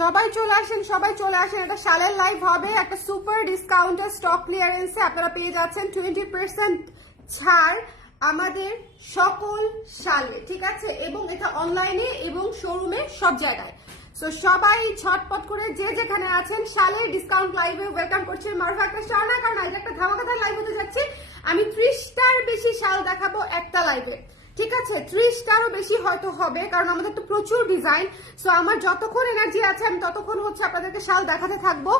সবাই চলে আসেন এটা শালের লাইভ হবে একটা সুপার ডিসকাউন্টের স্টক ক্লিয়ারেন্সে আপনারা পেয়ে যাচ্ছেন 20% ছাড় আমাদের সকল শালে, ঠিক আছে? এবং এটা অনলাইনে এবং শোরুমে সব জায়গায়। সো সবাই ঝটপট করে যে যেখানে আছেন শালের ডিসকাউন্ট লাইভে ওয়েলকাম করছি। মারুফা একটা স্টার না, কারণ আজ একটা ধামাকাদার লাইভ হতে যাচ্ছে। আমি 30টার বেশি শাল দেখাবো একটা লাইভে, ঠিক আছে? 30টারও বেশি হয়তো হবে, কারণ আমাদের তো প্রচুর ডিজাইন। সো আমার যতক্ষণ এনার্জি আছে আমি ততক্ষণ হচ্ছে আপনাদেরকে শাল দেখাতে থাকবো।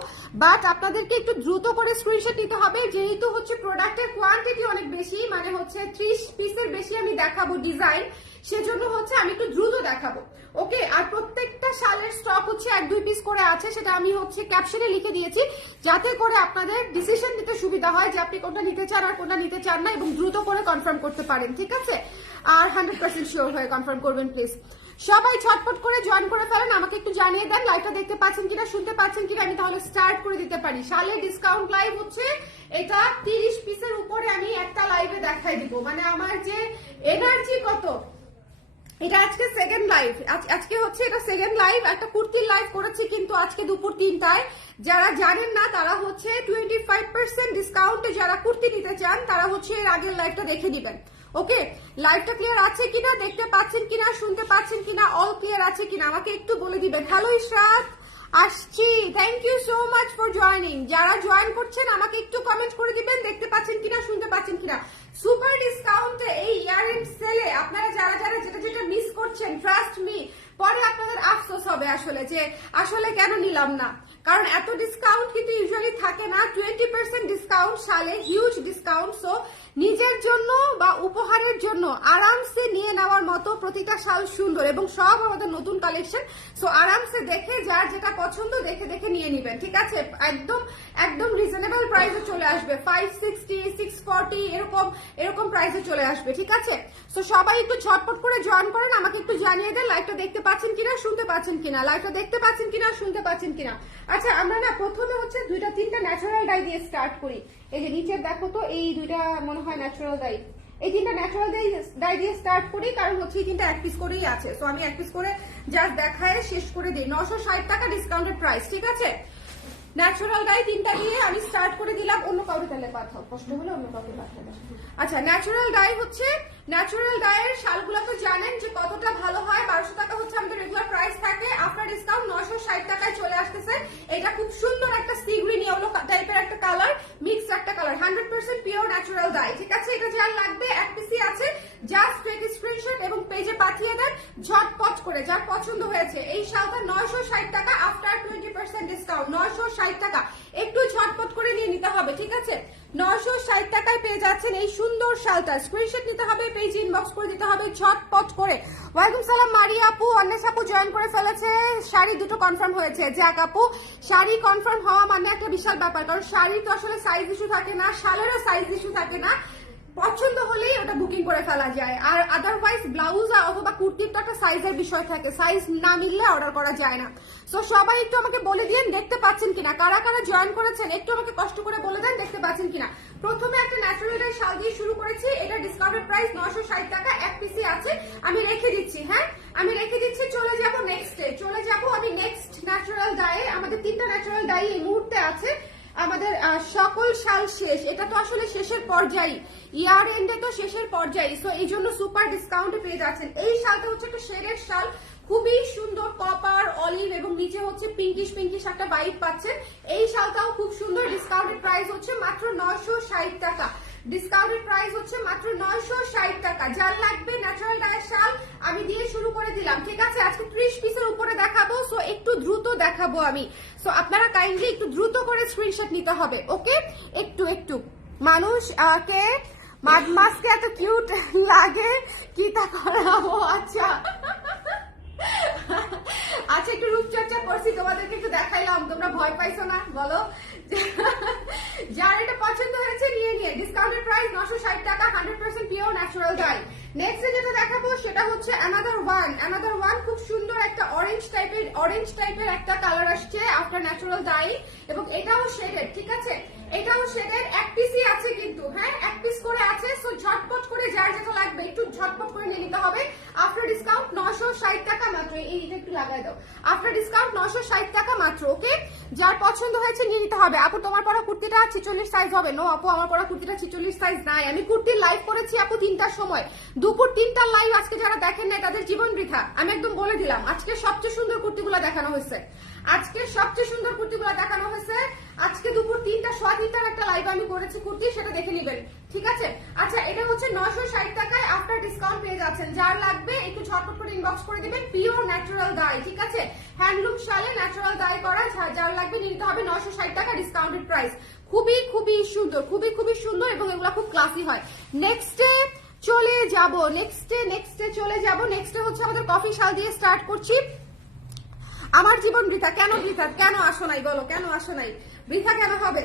বাট আপনাদেরকে একটু দ্রুত করে স্ক্রিনশট নিতে হবে, যেহেতু হচ্ছে প্রোডাক্টের কোয়ান্টিটি অনেক বেশি, মানে হচ্ছে 30 পিসের বেশি আমি দেখাবো ডিজাইন, সেজন্য হচ্ছে আমি একটু দ্রুত দেখাবো। ওকে, আর প্রত্যেকটা শালের স্টক হচ্ছে 1-2 পিস করে আছে, সেটা আমি হচ্ছে ক্যাপশনে লিখে দিয়েছি, যাতে করে আপনাদের ডিসিশন নিতে সুবিধা হয় যে আপনি কোনটা নিতে চান আর কোনটা নিতে চান না, এবং দ্রুত করে কনফার্ম করতে পারেন, ঠিক আছে? আর 100% শিওর হয়ে কনফার্ম করবেন প্লিজ। সবাই ছটপট করে জয়েন করে ফেলেন, আমাকে একটু জানিয়ে দেন লাইভটা দেখতে পাচ্ছেন কিনা, শুনতে পাচ্ছেন কিনা, আমি তাহলে স্টার্ট করে দিতে পারি। শালের ডিসকাউন্ট লাইভ হচ্ছে এটা 30 পিসের উপরে আমি একটা লাইভে দেখাই দিব, মানে আমার যে এনার্জি কত। এটা আজকে সেকেন্ড লাইভ, আজকে হচ্ছে এটা সেকেন্ড লাইভ। একটা কুর্তির লাইভ করেছি কিন্তু আজকে দুপুর 3টায়। যারা জানেন না তারা হচ্ছে 25% ডিসকাউন্টে যারা কুর্তি নিতে চান তারা হচ্ছে এর আগের লাইভটা দেখে দিবেন। ওকে, লাইভটা ক্লিয়ার আছে কিনা, দেখতে পাচ্ছেন কিনা, শুনতে পাচ্ছেন কিনা, অল ক্লিয়ার আছে কিনা আমাকে একটু বলে দিবেন। হ্যালো ইশরাত, আসছি, thank you so much for joining. যারা জয়েন করছেন আমাকে একটু কমেন্ট করে দিবেন দেখতে পাচ্ছেন কিনা, শুনতে পাচ্ছেন কিনা। সুপার ডিসকাউন্টে এই ইয়ার এন্ড সেলে আপনারা যারা যারা যেটা মিস করছেন, ট্রাস্ট মি, পরে আপনাদের আফসোস হবে আসলে যে আসলে কেন নিলাম না, কারণ এত ডিসকাউন্ট কিন্তু ইউজুয়ালি থাকে না। 20% ডিসকাউন্ট শালে, হিউজ ডিসকাউন্ট। সো নিজের জন্য বা উপহারের জন্য আরামসে নিয়ে নেওয়ার মতো প্রতিটা শাল সুন্দর, এবং সব আমাদের নতুন কালেকশন। সো আরামসে দেখে যার যেটা পছন্দ দেখে দেখে নিয়ে নিবেন, ঠিক আছে? একদম একদম রিজনেবল প্রাইসে চলে আসবে, 560, 640 এরকম প্রাইসে চলে আসবে, ঠিক আছে? সো সবাই একটু ঝটপট করে জয়েন করেন, আমাকে একটু জানিয়ে দেন লাইভটা দেখতে পাচ্ছেন কিনা, শুনতে পাচ্ছেন কিনা, লাইভটা দেখতে পাচ্ছেন কিনা, শুনতে পাচ্ছেন কিনা। আচ্ছা, আমরা না প্রথমে হচ্ছে 2-3টা ন্যাচারাল ডাই দিয়ে স্টার্ট করি। এই যে নিচের দেখো তো, এই 2টা মনে হয় ন্যাচারাল ডাই, এই 3টা ন্যাচারাল ডাই দিয়ে স্টার্ট করি, কারণ হচ্ছে এই 3টা 1 পিস করেই আছে। তো আমি 1 পিস করে জাস্ট দেখায় শেষ করে দিই। 960 টাকা ডিসকাউন্টেড প্রাইস, ঠিক আছে? ন্যাচারাল ডাই 3টা দিয়ে আমি স্টার্ট করে দিলাম। অন্য কাউকে তাহলে পাঠাও, কষ্ট হলে অন্য কাউকে পাঠাবো। আচ্ছা, ন্যাচারাল ডাই হচ্ছে, ন্যাচারাল ডাইয়ের শালগুলো তো জানেন যে কতটা ভালো হয়। 1200 টাকা হচ্ছে আমাদের রেগুলার প্রাইস থাকে, আফটার ডিসকাউন্ট 960 টাকায় চলে আসতেছে। এটা খুব সুন্দর একটা সি গ্রিন ইয়েলো টাইপের একটা কালার, মিক্স একটা কালার, 100% পিওর ন্যাচারাল ডাই, ঠিক আছে? এটা যার লাগবে 1 পিসই আছে, জাস্ট টেক স্ক্রিনশট এবং পেজে পাঠিয়ে দেন ঝটপট করে, যার পছন্দ হয়েছে। এই শালটা 960 টাকা আফটার 20% ডিসকাউন্ট, 960 টাকা। একটু ঝটপট করে নিয়ে নিতে হবে, ঠিক আছে? 960 টাকায় পেয়ে যাচ্ছেন এই সুন্দর শালটা। স্ক্রিনশট নিতে হবে, পেজ ইনবক্স করে দিতে হবে ঝটপট করে। ওয়ালাইকুম সালাম মারিয়া আপু, অন্বেষ আপু জয়েন করে ফেলেছে। শাড়ি দুটো কনফার্ম হয়েছে। জ্যাক আপু, শাড়ি কনফার্ম হওয়া মানে একটা বিশাল ব্যাপার, কারণ শাড়ি তো আসলে সাইজ ইস্যু থাকে না, শালেরও সাইজ ইস্যু থাকে না। পছন্দ হলেই ওটা বুকিং করে ফেলা যায়। আর আদারওয়াইজ ব্লাউজ অথবা কুর্তির তো একটা সাইজের বিষয় থাকে, সাইজ না মিললে অর্ডার করা যায় না। সো সবাই একটু আমাকে বলে দিন দেখতে পাচ্ছেন কিনা, কারা কারা জয়েন করেছেন একটু আমাকে কষ্ট করে বলে দেন দেখতে পাচ্ছেন কিনা। প্রথমে একটা ন্যাচারাল ডাই শাল দিয়ে শুরু করেছি, এটা ডিসকাউন্টেড প্রাইস 960 টাকা, 1 পিসি আছে, আমি রেখে দিচ্ছি। হ্যাঁ, আমি রেখে দিচ্ছি। চলে যাব নেক্সটে, চলে যাব আমি নেক্সট ন্যাচারাল ডাইয়ে। আমাদের 3টা ন্যাচারাল ডাই এই মুহূর্তে আছে। আমাদের সকল শাল শেষ, এটা তো আসলে শেষের পর্যায়ে, ইয়ার এন্ডে তো শেষের পর্যায়ে। সো এই জন্য সুপার ডিসকাউন্টে পেয়ে যাচ্ছেন। এই শালটা হচ্ছে একটা শেডের শাল, খুবই সুন্দর, কপার অলিভ এবং নিচে হচ্ছে পিঙ্কিশ পিঙ্কিশ একটা ভাইব পাচ্ছেন। এই শালটাও খুব সুন্দর। ডিসকাউন্টেড প্রাইস হচ্ছে মাত্র 960 টাকা, ডিসকাউন্টেড প্রাইস হচ্ছে মাত্র 960 টাকা। যার লাগবে ন্যাচারাল ডাইয়ের শাল আমি দিয়ে শুরু করে দিলাম, ঠিক আছে? আজকে 30 পিসের উপরে দেখাবো, সো একটু দ্রুত দেখাবো আমি। সো আপনারা কাইন্ডলি একটু দ্রুত করে স্ক্রিনশট নিতে হবে, ওকে? একটু মানুষ কে মাসকে এত কিউট লাগে কি তা করাবো। আচ্ছা আচ্ছা, একটু রূপচর্চা করছি, তোমাদেরকে একটু দেখাইলাম, তোমরা ভয় পাইছো না বলো? যার এটা পছন্দ হয়েছে নিয়ে নিয়ে। ডিসকাউন্টেড প্রাইস 960 টাকা, 100% পিওর ন্যাচারাল ডাই। নেক্সট যেটা দেখাবো সেটা হচ্ছে অ্যানাদার ওয়ান, খুব সুন্দর একটা অরেঞ্জ টাইপের একটা কালার আসছে আফটার ন্যাচারাল ডাই, এবং এটাও শেডেড, ঠিক আছে? এটাও শেডেড, 1 পিসই আছে কিন্তু, হ্যাঁ 1 পিস করে আছে। সো ঝটপট করে যার যেটা লাগবে একটু ঝটপট করে নিয়ে নিতে হবে। আফটার ডিসকাউন্ট 960 টাকা মাত্র। এইটা একটু লাগাই দাও। আফটার ডিসকাউন্ট 960 টাকা মাত্র। ওকে, যার পছন্দ হয়েছে নিয়ে নিতে হবে। আপু তোমার পরা কুর্তিটা 46 সাইজ হবে? নো আপু, আমার পরা কুর্তিটা 46 সাইজ নাই। আমি কুর্তির লাইভ করেছি আপু 3টার সময়, দুপুর 3টার লাইভ। আজকে যারা দেখেন নাই তাদের জীবন বৃথা, আমি একদম বলে দিলাম। আজকে সবচেয়ে সুন্দর কুর্তিগুলো দেখানো হয়েছে, আজকে সবচেয়ে সুন্দর কুর্তিগুলো দেখানো হয়েছে। আজকে দুপুর 3টা, সোয়া 3টার একটা লাইভ আমি করেছি কুর্তি, সেটা দেখে নেবেন, ঠিক আছে? আচ্ছা, এটা হচ্ছে 960 টাকায় আফটার ডিসকাউন্ট পেয়ে যাচ্ছেন। যার লাগবে একটু ঝটপট করে ইনবক্স করে দিবেন। পিওর ন্যাচারাল ডাই, ঠিক আছে? হ্যান্ডলুম শালে ন্যাচারাল ডাই করা। যার লাগবে নিতে হবে 960 টাকা ডিসকাউন্টেড প্রাইস। খুবই খুবই সুন্দর, খুবই খুবই সুন্দর, এবং এগুলো খুব ক্লাসি হয়। নেক্সটে চলে যাব, নেক্সটে চলে যাব। নেক্সটে হচ্ছে আমাদের কফি শাল দিয়ে স্টার্ট করছি। আমার জীবন বৃথা কেন? বৃথা কেন আসো নাই বলো, কেন আসো নাই? বৃথা কেন হবে?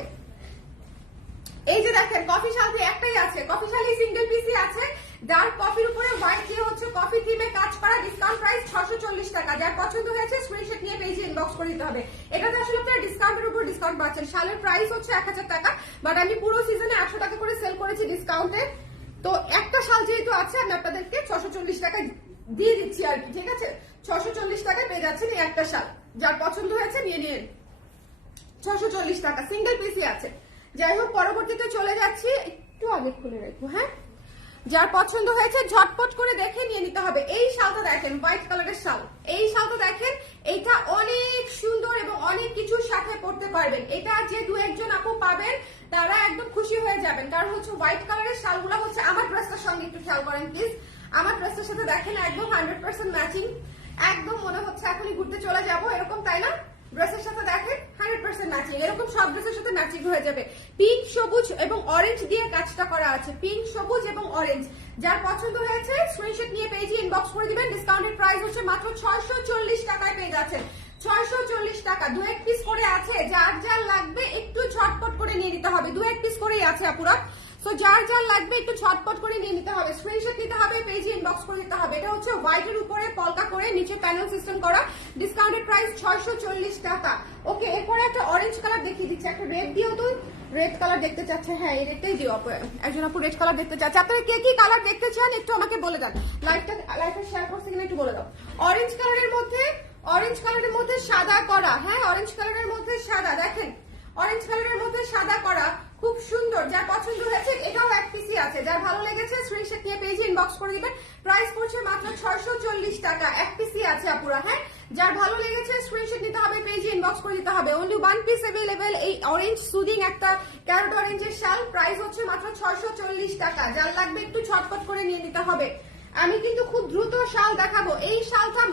এই যে দেখেন, কফি শাল দিয়ে একটাই আছে, কফি শালি সিঙ্গেল পিসি আছে। ডার্ক কফির উপরে হোয়াইট দিয়ে হচ্ছে কফি থিমে কাজ করা। ডিসকাউন্ট প্রাইস 640 টাকা। যার পছন্দ হয়েছে স্ক্রিনশট নিয়ে পেজে ইনবক্স করে দিতে হবে। এটাতে আসলে আপনারা ডিসকাউন্টের উপর ডিসকাউন্ট পাচ্ছেন। শালের প্রাইস হচ্ছে 1000 টাকা, বাট আমি পুরো সিজনে 800 টাকা করে সেল করেছি ডিসকাউন্টে। তো একটা শাল যেহেতু আছে, আমি আপনাদেরকে 640 টাকা দিয়ে দিচ্ছি আর কি, ঠিক আছে? 640 টাকায় পেয়ে যাচ্ছেন এই একটা শাল। যার পছন্দ হয়েছে নিয়ে নিন। 640 টাকা সিঙ্গেল পিসি আছে। যাই হোক, পরবর্তীতে চলে যাচ্ছি, একটু আগে খুলে রাখবো। হ্যাঁ, যার পছন্দ হয়েছে ঝটপট করে দেখে নিয়ে নিতে হবে। এই শালটা দেখেন, হোয়াইট কালারের শাল। এই শালটা দেখেন, এটা অনেক সুন্দর এবং অনেক কিছুর সাথে পড়তে পারবেন। এটা যে দু একজন আপু পাবেন তারা একদম খুশি হয়ে যাবেন, কারণ হচ্ছে হোয়াইট কালারের শালগুলো হচ্ছে আমার ড্রেসটার সঙ্গে একটু খেয়াল করেন প্লিজ। আমার ড্রেসটার সাথে দেখেন একদম 100% ম্যাচিং, একদম মনে হচ্ছে এখনই ঘুরতে চলে যাবো এরকম, তাই না? ড্রেসের সাথে দেখেন 100% ম্যাচিং, এরকম সব ড্রেসের সাথে ম্যাচিং হয়ে যাবে। পিঙ্ক, সবুজ এবং অরেঞ্জ দিয়ে কাজটা করা আছে, পিঙ্ক, সবুজ এবং অরেঞ্জ। যার পছন্দ হয়েছে স্ক্রিনশট নিয়ে পেজে ইনবক্স করে দিবেন। ডিসকাউন্টেড প্রাইস হচ্ছে মাত্র 640 টাকায় পেয়ে যাচ্ছেন। 640 টাকা, দু এক পিস করে আছে। যার যার লাগবে একটু ঝটপট করে নিয়ে নিতে হবে। দু এক পিস করেই আছে আপুরা, তো যার যার লাগবে একটু ঝটপট করে নিয়ে নিতে হবে। স্ক্রিনশট নিতে হবে, পেজে ইনবক্স করে দিতে হবে। এটা হচ্ছে হোয়াইটের উপরে পলকা করে নিচে প্যানেল সিস্টেম করা। ডিসকাউন্টেড প্রাইস 640 টাকা। ওকে, এরপরে একটা অরেঞ্জ কালার দেখিয়ে দিচ্ছি। একটা রেড দিও তো, রেড কালার দেখতে চাচ্ছে? হ্যাঁ, এই রেডটাই দিও আপু। একজন আপু রেড কালার দেখতে চাচ্ছে। আপনারা কে কি কালার দেখতে চান একটু আমাকে বলে দেন। লাইভটা শেয়ার করছে কিনা একটু বলে দাও। অরেঞ্জ কালারের মধ্যে সাদা করা। হ্যাঁ, অরেঞ্জ কালারের মধ্যে সাদা, দেখেন অরেঞ্জ কালারের মধ্যে সাদা করা, খুব সুন্দর। যার পছন্দ হয়েছে এটাও এক পিসি আছে। যার ভালো লেগেছে স্ক্রিনশট নিয়ে পেজে ইনবক্স করে দিবেন। প্রাইস পড়ছে মাত্র 640 টাকা, এক পিসি আছে আপুরা। হ্যাঁ, যার ভালো লেগেছে স্ক্রিনশট নিতে হবে, পেজে ইনবক্স করে দিতে হবে। Only one piece available. এই অরেঞ্জ সুদিং একটা ক্যারট অরেঞ্জের শাল, প্রাইস হচ্ছে মাত্র 640 টাকা। যার লাগবে একটু ছটপট করে নিয়ে নিতে হবে। আমি কিন্তু খুব দ্রুত শাল দেখাবো। এই শালটা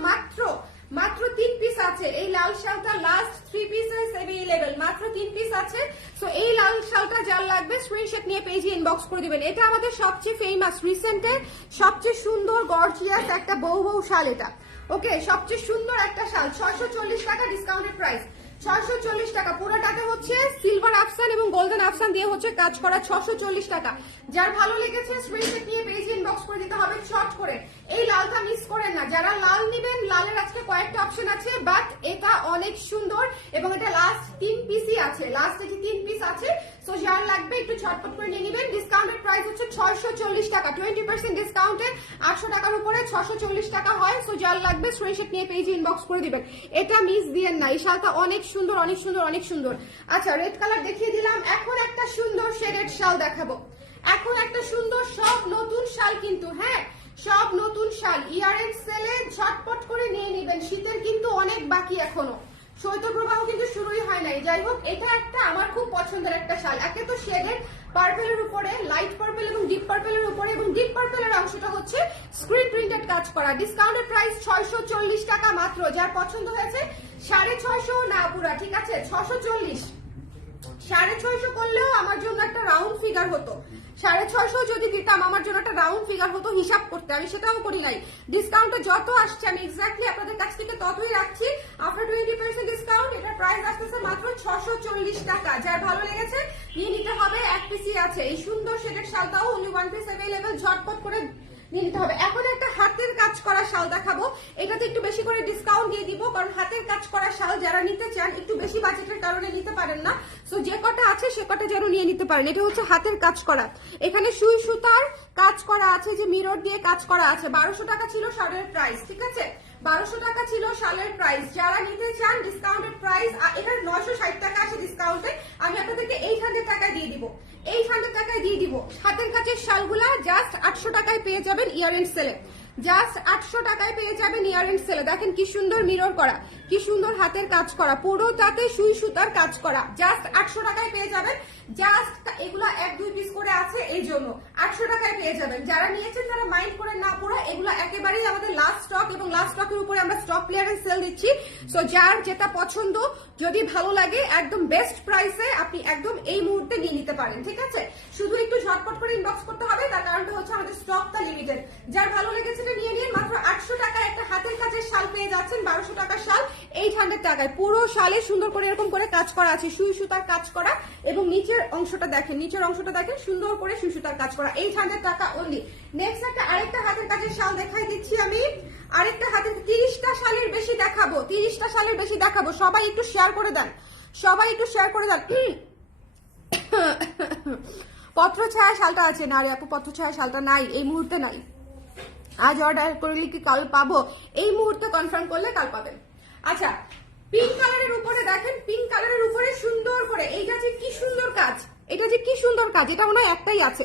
মাত্র 3 পিস আছে। এই লাল শালটা লাস্ট 3 পিসেস अवेलेबल, মাত্র 3 পিস আছে। সো এই লাল শালটা যার লাগবে স্ক্রিনশট নিয়ে পেজে ইনবক্স করে দিবেন। এটা আমাদের সবচেয়ে ফেমাস রিসেন্টের সবচেয়ে সুন্দর গর্জিয়াস একটা বউ শাল এটা। ওকে, সবচেয়ে সুন্দর একটা শাল। 640 টাকা ডিসকাউন্টেড প্রাইস। 640 টাকা পুরোটাতে হচ্ছে সিলভার আফসান এবং গোল্ডেন আফসান দিয়ে হচ্ছে কাজ করা। 640 টাকা। যার ভালো লেগেছে স্ক্রিনশট নিয়ে পেজে ইনবক্স করে দিতে হবে শর্ট করে। এই লালটা মিস করেন না। যারা লাল নেবেন, লালের আজকে কয়েকটা অপশন আছে, বাট এটা অনেক সুন্দর এবং এটা লাস্ট 3 পিসই আছে। লাস্ট থেকে 3 পিস আছে। সো যার লাগবে একটু ছটপট করে নিয়ে নেবেন। ডিসকাউন্টেড প্রাইস হচ্ছে 640 টাকা। 20% ডিসকাউন্টে 800 টাকার উপরে 640 টাকা হয়। সো যার লাগবে স্ক্রিনশট নিয়ে পেজে ইনবক্স করে দিবেন। এটা মিস দিয়েন না। এই শালটা অনেক সুন্দর, অনেক সুন্দর, অনেক সুন্দর। আচ্ছা, রেড কালার দেখিয়ে দিলাম। এখন একটা সুন্দর শেডেড শাল দেখাবো। এখন একটা সুন্দর, সব নতুন শাল কিন্তু। হ্যাঁ, সব নতুন শাল। ইয়ারএন্ড সেলে ঝটপট করে নিয়ে নেবেন। শীতের কিন্তু অনেক বাকি এখনো, শৈত্যপ্রবাহ কিন্তু শুরুই হয় নাই। যাই হোক, এটা একটা আমার খুব পছন্দের একটা শাল। একে তো শেডেড পার্পেলের উপরে, লাইট পার্পেল এবং ডিপ পার্পেলের উপরে, এবং ডিপ পার্পেলের অংশটা হচ্ছে স্ক্রিন প্রিন্টেড কাজ করা। ডিসকাউন্টেড প্রাইস 640 টাকা মাত্র। যার পছন্দ হয়েছে 650 না পুরা, ঠিক আছে? 640, 650 করলেও আমার জন্য একটা রাউন্ড ফিগার হতো। 650 যদি দিতাম আমার জন্য একটা রাউন্ড ফিগার হতো হিসাব করতে, আমি সেটাও করি নাই। ডিসকাউন্টে যত আসছে আমি এক্স্যাক্টলি আপনাদের কাছ থেকে ততই রাখছি। আফটার 20% ডিসকাউন্ট এটার প্রাইস আসতেছে মাত্র 640 টাকা। যার ভালো লেগেছে নিয়ে নিতে হবে, এক পিসি আছে। এই সুন্দর শেডেড শালটাও অনলি ওয়ান পিস अवेलेबल, ঝটপট করে নিয়ে নিতে হবে। এখন একটা হাতের কাজ করা শাল দেখাবো। এটাতে একটু বেশি করে ডিসকাউন্ট দিয়ে দিব, কারণ হাতের কাজ করা শাল যারা নিতে চান একটু বেশি বাজেটের কারণে নিতে পারেন না। সো যে কটা আছে সে কটা যেন নিয়ে নিতে পারেন। এটা হচ্ছে হাতের কাজ করা। এখানে সুই সুতার কাজ করা আছে, যে মিরর দিয়ে কাজ করা আছে। 1200 টাকা ছিল শাড়ির প্রাইস, ঠিক আছে? 1200 টাকা ছিল শালের প্রাইস। যারা নিতে চান ডিসকাউন্টেড প্রাইস, এটা 960 টাকা আছে ডিসকাউন্টে, আমি আপনাদেরকে 800 টাকায় দিয়ে দিব, 800 টাকায় দিয়ে দিব। হাতের কাছের শালগুলা জাস্ট 800 টাকায় পেয়ে যাবেন ইয়ার এন্ড সেলে, জাস্ট 800 টাকায় পেয়ে যাবেন ইয়ার এন্ড সেলে। দেখেন কি সুন্দর মিরর করা, কি সুন্দর হাতের কাজ করা, পুরোটাতে সুই সুতার কাজ করা, জাস্ট 800 টাকায় পেয়ে যাবেন। জাস্ট এগুলা 1-2 পিস করে আছে এই জন্য 800 টাকায় পেয়ে যাবেন। যারা নিয়েছেন তারা মাইন্ড করে না পুরো, এগুলো একেবারেই আমাদের লাস্ট স্টক এবং লাস্ট স্টকের উপরে আমরা স্টক ক্লিয়ারেন্স সেল দিচ্ছি। সো যার যেটা পছন্দ, যদি ভালো লাগে একদম বেস্ট প্রাইসে আপনি একদম এই মুহূর্তে নিয়ে নিতে পারেন, ঠিক আছে? শুধু একটু ঝটপট করে ইনবক্স করতে হবে, তার কারণটা হচ্ছে আমাদের স্টকটা লিমিটেড। যার ভালো লেগেছে নিয়ে নিন। মাত্র 800 টাকায় একটা হাতের কাজের শাল পেয়ে যাচ্ছেন, 1200 টাকার শাল 800 টাকায়। পুরো শালে সুন্দর করে এরকম করে কাজ করা আছে, সুই সুতার কাজ করা, এবং নিচের অংশটা দেখেন, নিচের অংশটা দেখেন সুন্দর করে সুই সুতার কাজ করা, 800 টাকা অনলি। নেক্সট একটা আরেকটা হাতের কাজের শাল দেখাই দিচ্ছি আমি, আরেকটা হাতের 30টা শালের বেশি দেখাবো, 30টা শালের বেশি দেখাবো। সবাই একটু শেয়ার করে দেন, সবাই একটু শেয়ার করে দেন। পত্র ছায়া শালটা আছে না রে আপু? পত্র ছায়া শালটা নাই, এই মুহূর্তে নাই। আজ অর্ডার করলে কি কাল পাবো? এই মুহূর্তে কনফার্ম করলে কাল পাবেন। আচ্ছা, পিঙ্ক কালারের উপরে দেখেন, পিঙ্ক কালারের উপরে সুন্দর করে, এইটা যে কি সুন্দর কাজ, এটা যে কি সুন্দর কাজ, এটা মনে হয় একটাই আছে,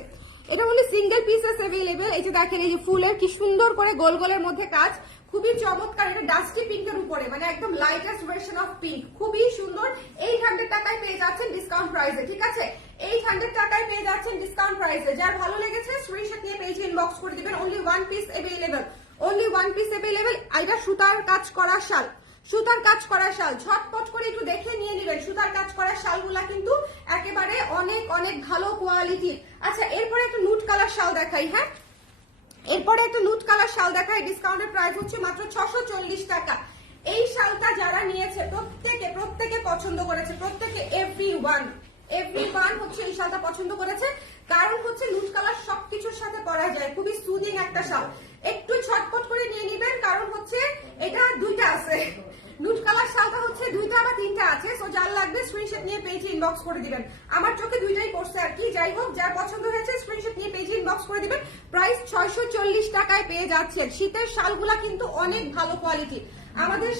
এটা মনে সিঙ্গেল পিসেস অ্যাভেলেবেল। এই যে দেখেন, এই যে ফুলের কি সুন্দর করে গোল গোলের মধ্যে কাজ, খুবই চমৎকার। এটা ডাস্টি পিঙ্কের উপরে, মানে একদম লাইটেস্ট ভার্সন অফ পিঙ্ক, খুবই সুন্দর। 800 টাকায় পেয়ে যাচ্ছেন ডিসকাউন্ট প্রাইসে, ঠিক আছে? 800 টাকায় পেয়ে যাচ্ছেন ডিসকাউন্ট প্রাইসে। যার ভালো লেগেছে স্ক্রিনশট নিয়ে পেজে ইনবক্স করে দিবেন। Only 1 piece available, only 1 piece available. এটা সুতার কাজ করা শাল, সুতার কাজ করা শাল, ঝটপট করে একটু দেখে নিয়ে নেবেন। সুতার কাজ করা শালগুলা কিন্তু একেবারে অনেক অনেক ভালো কোয়ালিটির। আচ্ছা, এরপরে একটা নুট কালার শাল দেখাই। হ্যাঁ, এরপরে একটা নুট কালার শাল দেখাই। ডিসকাউন্টের প্রাইস হচ্ছে মাত্র 640 টাকা। এই শালটা যারা নিয়েছে প্রত্যেকে পছন্দ করেছে, প্রত্যেকে এভরিওয়ান হচ্ছে এই শালটা পছন্দ করেছে। কারণ হচ্ছে নুট কালার সবকিছুর সাথে পরা যায়, খুবই সুদিং একটা শাল। একটু ছটপট করে নিয়ে নিবেন, কারণ হচ্ছে এটা 2টা আছে, নুট কালার শালটা হচ্ছে 2টা বা 3টা আছে। সো যার লাগবে স্ক্রিনশট নিয়ে পেজে ইনবক্স করে দিবেন। আমার চোখে 2টাই পড়ছে আর কি, যাই হোক, যার পছন্দ হয়েছে স্ক্রিনশট নিয়ে পেজে ইনবক্স করে দিবেন। প্রাইস 640 টাকায় পেয়ে যাচ্ছেন। শীতের শালগুলা কিন্তু অনেক ভালো কোয়ালিটি। আমাদের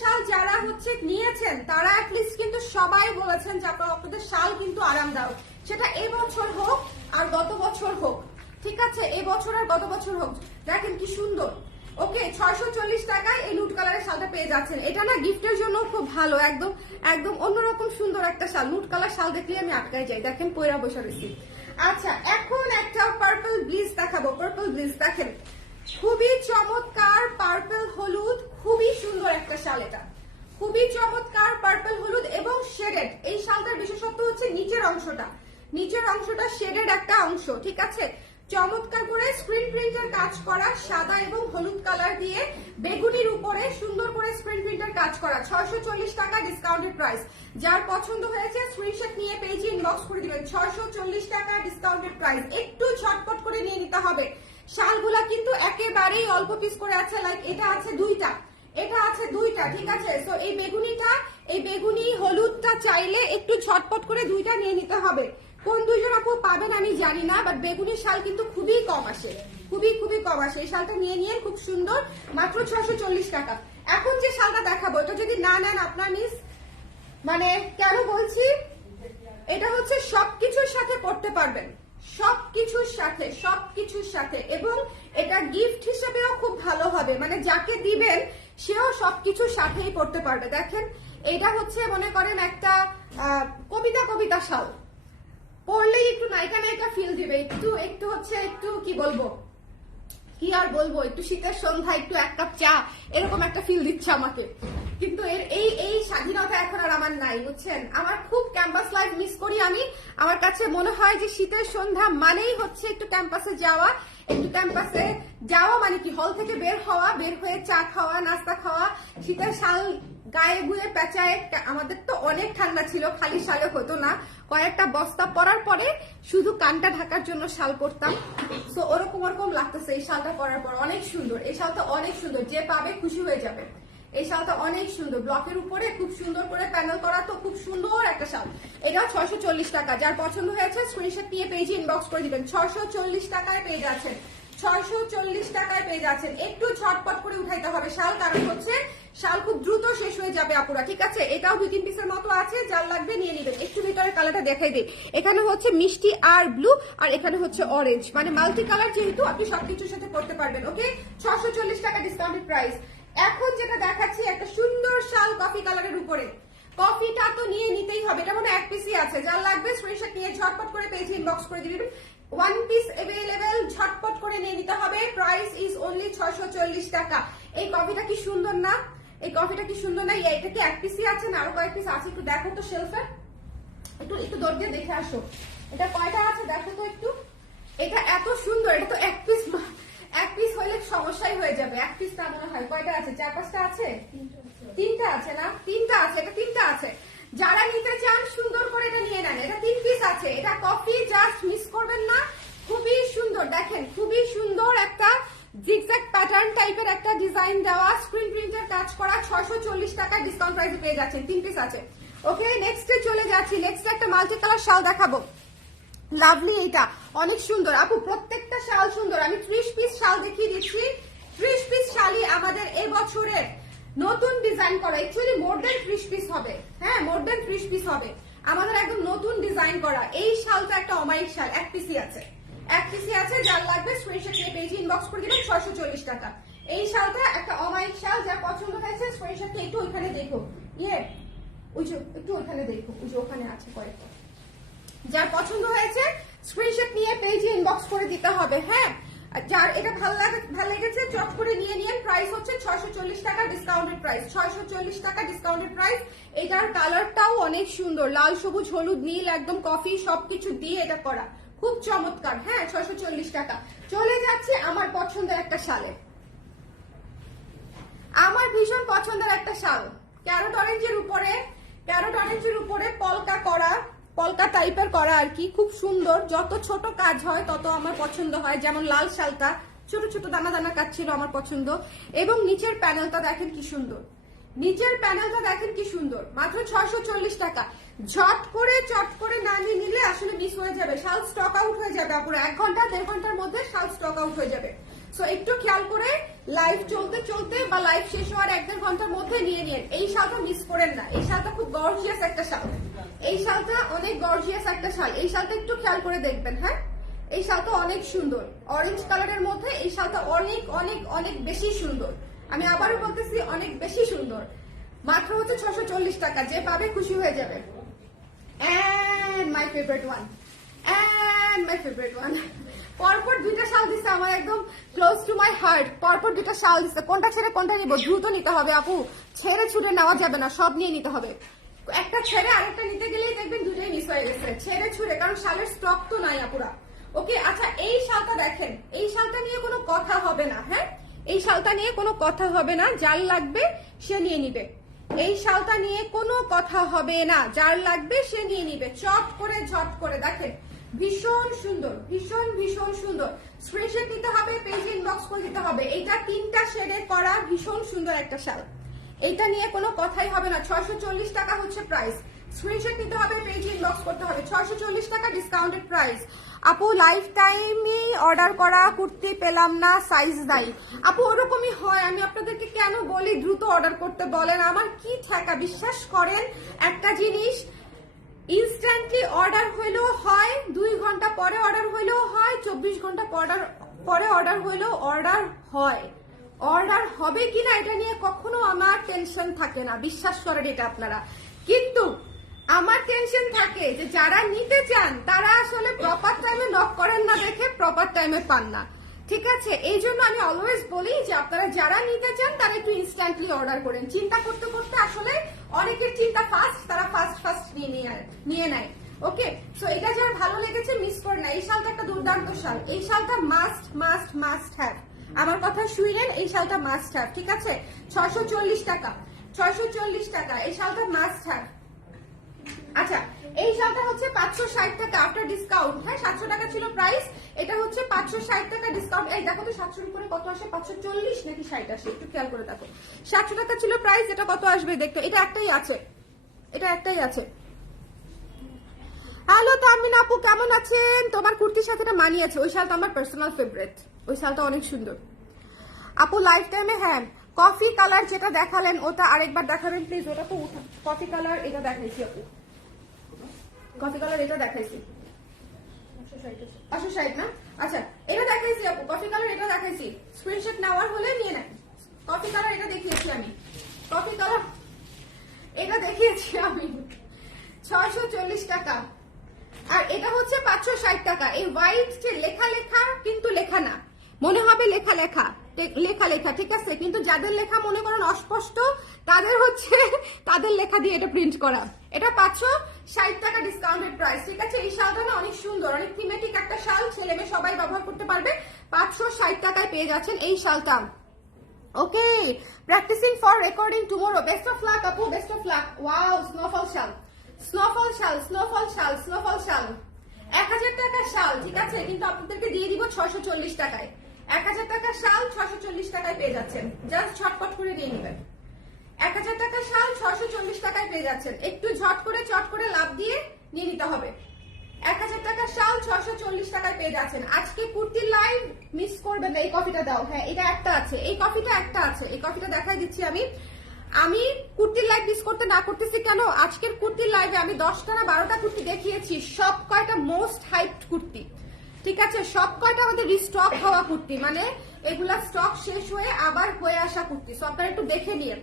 শাল যারা হচ্ছে নিয়েছেন তারা অ্যাটলিস্ট কিন্তু সবাই বলেছেন যে আপনাদের শাল কিন্তু আরামদায়ক, সেটা এবছর হোক আর গত বছর হোক, ঠিক আছে? এবছর আর গত বছর হোক। দেখেন কি সুন্দর। ওকে, 640 টাকায় এই নুট কালারের শালটা পেয়ে যাচ্ছেন। এটা না গিফটের জন্য খুব ভালো, একদম একদম অন্যরকম সুন্দর একটা শাল। নুট কালার শাল দেখলে আমি আটকাই যাই। দেখেন পয়রা বসে রয়েছি। আচ্ছা, এখন একটা পার্পল ব্লিজ দেখাবো। পার্পল ব্লিজ দেখেন, খুবই চমৎকার, পার্পল হলুদ, খুবই সুন্দর একটা শাল। এটা খুবই চমৎকার পার্পল হলুদ এবং শেডেড। এই শালটার বিশেষত্ব হচ্ছে নিচের অংশটা শেডেড একটা অংশ, ঠিক আছে? চমৎকার করে স্ক্রিন প্রিন্টের কাজ করা, সাদা এবং হলুদ কালার দিয়ে বেগুনির উপরে সুন্দর করে স্ক্রিন প্রিন্টের কাজ করা। 640 টাকা ডিসকাউন্টেড প্রাইস। যার পছন্দ হয়েছে স্ক্রিনশট নিয়ে পেজে ইনবক্স করে দিবেন। 640 টাকা ডিসকাউন্টেড প্রাইস। একটু ঝটপট করে নিয়ে নিতে হবে। শালগুলা কিন্তু একেবারেই অল্প পিস করে আছে। লাইক এটা আছে 2টা, এটা আছে 2টা, ঠিক আছে? সো এই বেগুনি হলুদটা চাইলে একটু ঝটপট করে 2টা নিয়ে নিতে হবে। কোন 2জন আপু পাবেন আমি জানি না, বাট বেগুনি শাল কিন্তু খুবই কম আসে, খুবই কম আসে। এই শালটা নিয়ে খুব সুন্দর, মাত্র 640 টাকা। এখন যে শালটা দেখাবো, এটা যদি না নেন আপনার মিস, মানে কেন বলছি, এটা হচ্ছে সবকিছুর সাথে পড়তে পারবেন, সবকিছুর সাথে, এবং এটা গিফট হিসেবেও খুব ভালো হবে। মানে যাকে দিবেন সেও সবকিছুর সাথেই পড়তে পারবে। দেখেন, এটা হচ্ছে মনে করেন একটা কবিতা শাল, পড়লেই একটু নায়িকা ফিল দিবে। একটু হচ্ছে একটু কি বলবো, কি আর বলবো, একটু শীতের সন্ধ্যা, একটু 1 কাপ চা, এরকম একটা ফিল দিচ্ছে আমাকে। কিন্তু এই স্বাধীনতা এখন আর আমার নাই, বুঝছেন? আমার খুব ক্যাম্পাস লাইফ মিস করি আমি। আমার কাছে মনে হয় যে শীতের সন্ধ্যা মানেই হচ্ছে একটু ক্যাম্পাসে যাওয়া মানে কি, হল থেকে বের হয়ে চা খাওয়া, নাস্তা খাওয়া, শীতের শাল গায়ে গুয়ে পেঁচায়। আমাদের তো অনেক ঠান্ডা ছিল, খালি শালে হতো না, কয়েকটা বস্তা পরার পরে শুধু কানটা ঢাকার জন্য শাল পরতাম। সো ওরকম লাগতেছে এই শালটা পরার পর। অনেক সুন্দর এই শালটা, অনেক সুন্দর, যে পাবে খুশি হয়ে যাবে। এই শালটা অনেক সুন্দর, ব্লকের উপরে খুব সুন্দর করে প্যানেল করা, তো খুব সুন্দর একটা শাল। এটা 640 টাকা। যার পছন্দ হয়েছে স্ক্রিনশট নিয়ে পেজে ইনবক্স করে দিবেন। 640 টাকায় পেয়ে যাচ্ছেন। 640 টাকায় পেয়ে যাচ্ছেন। একটু ঝটপট করে উঠাইতে হবে শাল, কারণ হচ্ছে শাল খুব দ্রুত শেষ হয়ে যাবে আপুরা, ঠিক আছে? এটাও 2-3 পিসের মতো আছে, যার লাগবে নিয়ে নেবেন। একটু ভিতরে কালারটা দেখাই দিই। এখানে হচ্ছে মিষ্টি আর ব্লু, আর এখানে হচ্ছে অরেঞ্জ, মানে মাল্টি কালার, যেহেতু আপনি সবকিছুর সাথে করতে পারবেন। ওকে, 640 টাকা ডিসকাউন্টেড প্রাইস। এখন যেটা দেখাচ্ছি একটা সুন্দর শাল কফি কালারের উপরে। কফিটা তো নিয়ে নিতেই হবে, এটা মনে 1 পিসই আছে, যার লাগবে স্ক্রিনশট নিয়ে ঝটপট করে পেজ ইনবক্স করে দিবেন। 1 পিস अवेलेबल, ঝটপট করে নিয়ে নিতে হবে। প্রাইস ইজ অনলি 640 টাকা। এই কফিটা কি সুন্দর না? এই কফিটা কি সুন্দর না? এটা কি 1 পিসই আছে না আরো কয়েক পিস আছে? একটু দেখো তো শেলফে, একটু একটু দৌড় দিয়ে দেখে আসো এটা কয়টা আছে, দেখো তো একটু। এটা এত সুন্দর, এটা তো 1 পিস হলে সমস্যাই হয়ে যাবে। 1 পিস তা মনে হয় কয়টা আছে? 4-5টা আছে? 3টা আছে না? 3টা আছে, এটা 3টা আছে। যারা নিতে চান সুন্দর করে এটা নিয়ে নেন। এটা 3 পিস আছে। এটা কফি, জাস্ট মিস করবেন না। খুবই সুন্দর, দেখেন খুবই সুন্দর একটা জিগজ্যাগ প্যাটার্ন টাইপের একটা ডিজাইন দেওয়া, স্ক্রিন প্রিন্টের কাজ করা। 640 টাকা ডিসকাউন্ট প্রাইসে পেয়ে যাচ্ছেন। 3 পিস আছে। ওকে, নেক্সটে চলে যাচ্ছি। নেক্সট একটা মাল্টি কালার শাল দেখাবো। লাভলি, এটা অনেক সুন্দর আপু, প্রত্যেকটা শাল সুন্দর। আমি 30 পিস শাল দেখিয়ে দিচ্ছি। 30 পিস শালই আমাদের এবছরের নতুন ডিজাইন করা। অ্যাকচুয়ালি মোর দেন 30 পিস হবে, হ্যাঁ মোর দেন 30 পিস হবে আমাদের, একদম নতুন ডিজাইন করা। এই শালটা একটা অমায়িক শাল, 1 পিসই আছে, 1 পিসই আছে। যার লাগবে স্ক্রিনশট নিয়ে পেজে ইনবক্স করে দিবেন। 640 টাকা। এই শালটা একটা অমায়িক শাল, যার পছন্দ হয়েছে স্ক্রিনশট নিয়ে একটু ওইখানে দেখো, ওই যে একটু ওইখানে দেখো, ওই যে ওখানে আছে কয়েকটা। যার পছন্দ হয়েছে স্ক্রিনশট নিয়ে পেজে ইনবক্স করে দিতে হবে। হ্যাঁ, যার এটা ভালো লেগেছে চট করে নিয়ে নিন। প্রাইস হচ্ছে 640 টাকা ডিসকাউন্টেড প্রাইস। 640 টাকা ডিসকাউন্টেড প্রাইস। এটার কালারটাও অনেক সুন্দর, লাল সবুজ হলুদ নীল একদম কফি সবকিছু দিয়ে এটা করা, খুব চমৎকার। হ্যাঁ, 640 টাকা। চলে যাচ্ছে আমার পছন্দের একটা শালে, আমার ভীষণ পছন্দের একটা শাল, ক্যারট অরেঞ্জের উপরে পলকা করা, পলকা টাইপের করা আর কি, খুব সুন্দর। যত ছোট কাজ হয় তত আমার পছন্দ হয়, যেমন লাল শালটা ছোট ছোট দানা দানা কাজ ছিল আমার পছন্দ। এবং নিচের প্যানেলটা দেখেন কি সুন্দর, নিচের প্যানেলটা দেখেন কি সুন্দর। মাত্র 640 টাকা। চট করে না নিয়ে নিলে আসলে মিস হয়ে যাবে, শাল স্টক আউট হয়ে যাবে পুরো 1 ঘন্টা 1.5 ঘন্টার মধ্যে শাল স্টক আউট হয়ে যাবে। সো একটু খেয়াল করে লাইভ চলতে বা লাইভ শেষ হওয়ার 1-1.5 ঘন্টার মধ্যে নিয়ে নিন। এই শালটা মিস করেন না, এই শালটা খুব গর্জিয়াস একটা শাল, এই শালটা অনেক গর্জিয়াস একটা শাল। এই শালটা একটু খেয়াল করে দেখবেন। হ্যাঁ, এই শালটা অনেক সুন্দর, অরেঞ্জ কালারের মধ্যে এই শালটা অনেক অনেক অনেক বেশি সুন্দর। আমি আবারও বলতেছি অনেক বেশি সুন্দর। মাত্র হচ্ছে 640 টাকা, যে পাবে খুশি হয়ে যাবে। এন্ড মাই ফেভারিট ওয়ান, পরপর 2টা শাল দিচ্ছে আমার, একদম ক্লোজ টু মাই হার্ট। পরপর 2টা শাল দিচ্ছে, কোনটা ছেড়ে কোনটা নিব? দ্রুত নিতে হবে আপু, ছেড়ে ছুটে নেওয়া যাবে না, সব নিয়ে নিতে হবে। একটা ছেড়ে আরেকটা নিতে গেলেই দেখবেন 2টাই মিস হয়ে গেছে, ছেড়ে ছুড়ে, কারণ শালের স্টক তো নাই আপুরা। ওকে, আচ্ছা এই শালটা দেখেন, এই শালটা নিয়ে কোনো কথা হবে না। হ্যাঁ, এই শালটা নিয়ে কোনো কথা হবে না, যার লাগবে সে নিয়ে নিবে। এই শালটা নিয়ে কোনো কথা হবে না, যার লাগবে সে নিয়ে নিবে। চট করে ঝট করে দেখেন, ভীষণ সুন্দর, ভীষণ সুন্দর। স্ক্রিনশট নিতে হবে, পেজে ইনবক্স করে দিতে হবে। এটা 3টা শেডে করা ভীষণ সুন্দর একটা শাল, এইটা নিয়ে কোনো কথাই হবে না। 640 টাকা হচ্ছে প্রাইস। স্ক্রিনশট নিতে হবে, পেজে ইনবক্স করতে হবে। 640 টাকা ডিসকাউন্টেড প্রাইস। আপু লাইফ টাইমই অর্ডার করা কুর্তি পেলাম না, সাইজ নাই। আপু ওরকমই হয়, আমি আপনাদেরকে কেন বলি দ্রুত অর্ডার করতে বলেন, আমার কি ঠেকা। বিশ্বাস করেন, একটা জিনিস ইনস্ট্যান্টলি অর্ডার হইলেও হয়, 2 ঘন্টা পরে অর্ডার হইলেও হয়, 24 ঘন্টা পরে অর্ডার হইলেও অর্ডার হয়। অর্ডার হবে কিনা এটা নিয়ে কখনো আমার টেনশন থাকে না, বিশ্বাস করেন এটা আপনারা। কিন্তু আমার টেনশন থাকে যে যারা নিতে চান তারা আসলে প্রপার টাইমে নক করেন না দেখে প্রপার টাইমে পান না, ঠিক আছে? এই জন্য আমি অলওয়েজ বলি যে আপনারা যারা নিতে চান তারা একটু ইনস্ট্যান্টলি অর্ডার করেন। চিন্তা করতে করতে আসলে অনেকের চিন্তা ফাস্ট, তারা ফাস্ট নিয়ে নেয়। ওকে, সো এটা যার ভালো লেগেছে মিস করে না। এই শালটা একটা দুর্দান্ত শাল, এই শালটা মাস্ট হ্যাভ। আমার কথা শুনলেন, এই শালটা মাস্ট হ্যাভ, ঠিক আছে? 640 টাকা, 640 টাকা এই শালটা মাস্ট হ্যাভ। আচ্ছা, এই শালটা হচ্ছে 560 টাকা আফটার ডিসকাউন্ট। হ্যাঁ, 700 টাকা ছিল প্রাইস, এটা হচ্ছে 560 টাকা ডিসকাউন্ট। এই দেখো তো 700 উপরে কত আসে, 540 নাকি 60 আসে, একটু খেয়াল করে দেখো। 700 টাকা ছিল প্রাইস, এটা কত আসবে দেখো। এটা একটাই আছে, এটা একটাই আছে। হ্যালো তামিন আপু, কেমন আছেন? তোমার কুর্তির সাথে এটা মানিয়েছে। ওই শালটা আমার পার্সোনাল ফেভারিট, ওই শালটা অনেক সুন্দর আপু। লাইফ টাইমে হ্যাঁ, কফি কালার যেটা দেখালেন ওটা আরেকবার দেখাবেন প্লিজ। ওটা তো কফি কালার এটা দেখাইছি আপু, কফি কালার এটা দেখাইছি 560 না? আচ্ছা এটা দেখাইছি আপু, কফি কালার এটা দেখাইছি। স্ক্রিনশট নেওয়ার হলে নিয়ে নেন। কফি কালার এটা দেখিয়েছি আমি, কফি কালার এটা দেখিয়েছি আমি 640 টাকা, আর এটা হচ্ছে 560 টাকা। এই হোয়াইট যে লেখা লেখা কিন্তু লেখা না, মনে হবে লেখা লেখা লেখা লেখা, ঠিক আছে, কিন্তু যাদের লেখা মনে করেন অস্পষ্ট তাদের হচ্ছে তাদের লেখা দিয়ে এটা প্রিন্ট করা। এটা 560 টাকা ডিসকাউন্টেড প্রাইস, ঠিক আছে। এই শালটা না অনেক সুন্দর, অনেক থিমেটিক একটা শাল, ছেলে মেয়ে সবাই ব্যবহার করতে পারবে। 560 টাকায় পেয়ে যাচ্ছেন এই শালটা। Okay, practising for recording tomorrow. Best of luck আপু, best of luck. Wow, snowfall শাল, স্নোফল শাল, স্নোফল শাল, স্নোফল শাল 1000 টাকার শাল, ঠিক আছে, কিন্তু আপনাদেরকে দিয়ে দিব 640 টাকায়। 1000 টাকার শাল 640 টাকায় পেয়ে যাচ্ছেন, জাস্ট ঝটপট করে নিয়ে নেবেন। 1000 টাকার শাল 640 টাকায় পেয়ে যাচ্ছেন, একটু ঝট করে চট করে লাভ দিয়ে নিয়ে নিতে হবে। 1000 টাকার শাল 640 টাকায় পেয়ে যাচ্ছেন। আজকে কুর্তির লাইভ মিস করবেন না। এই কফিটা দাও, হ্যাঁ এটা একটা আছে, এই কফিটা একটা আছে, এই কফিটা দেখাই দিচ্ছি আমি। আমি কুর্তির লাইভ মিস করতে না করতেছি কেন, আজকের কুর্তির লাইভে আমি 10টা না 12টা কুর্তি দেখিয়েছি, সব কয়টা মোস্ট হাইপড কুর্তি, ঠিক আছে, সব কয়টা আমাদের রিস্টক হওয়া কুর্তি, মানে এগুলা স্টক শেষ হয়ে আবার হয়ে আসা কুর্তি। সো আপনারা একটু দেখে নিন,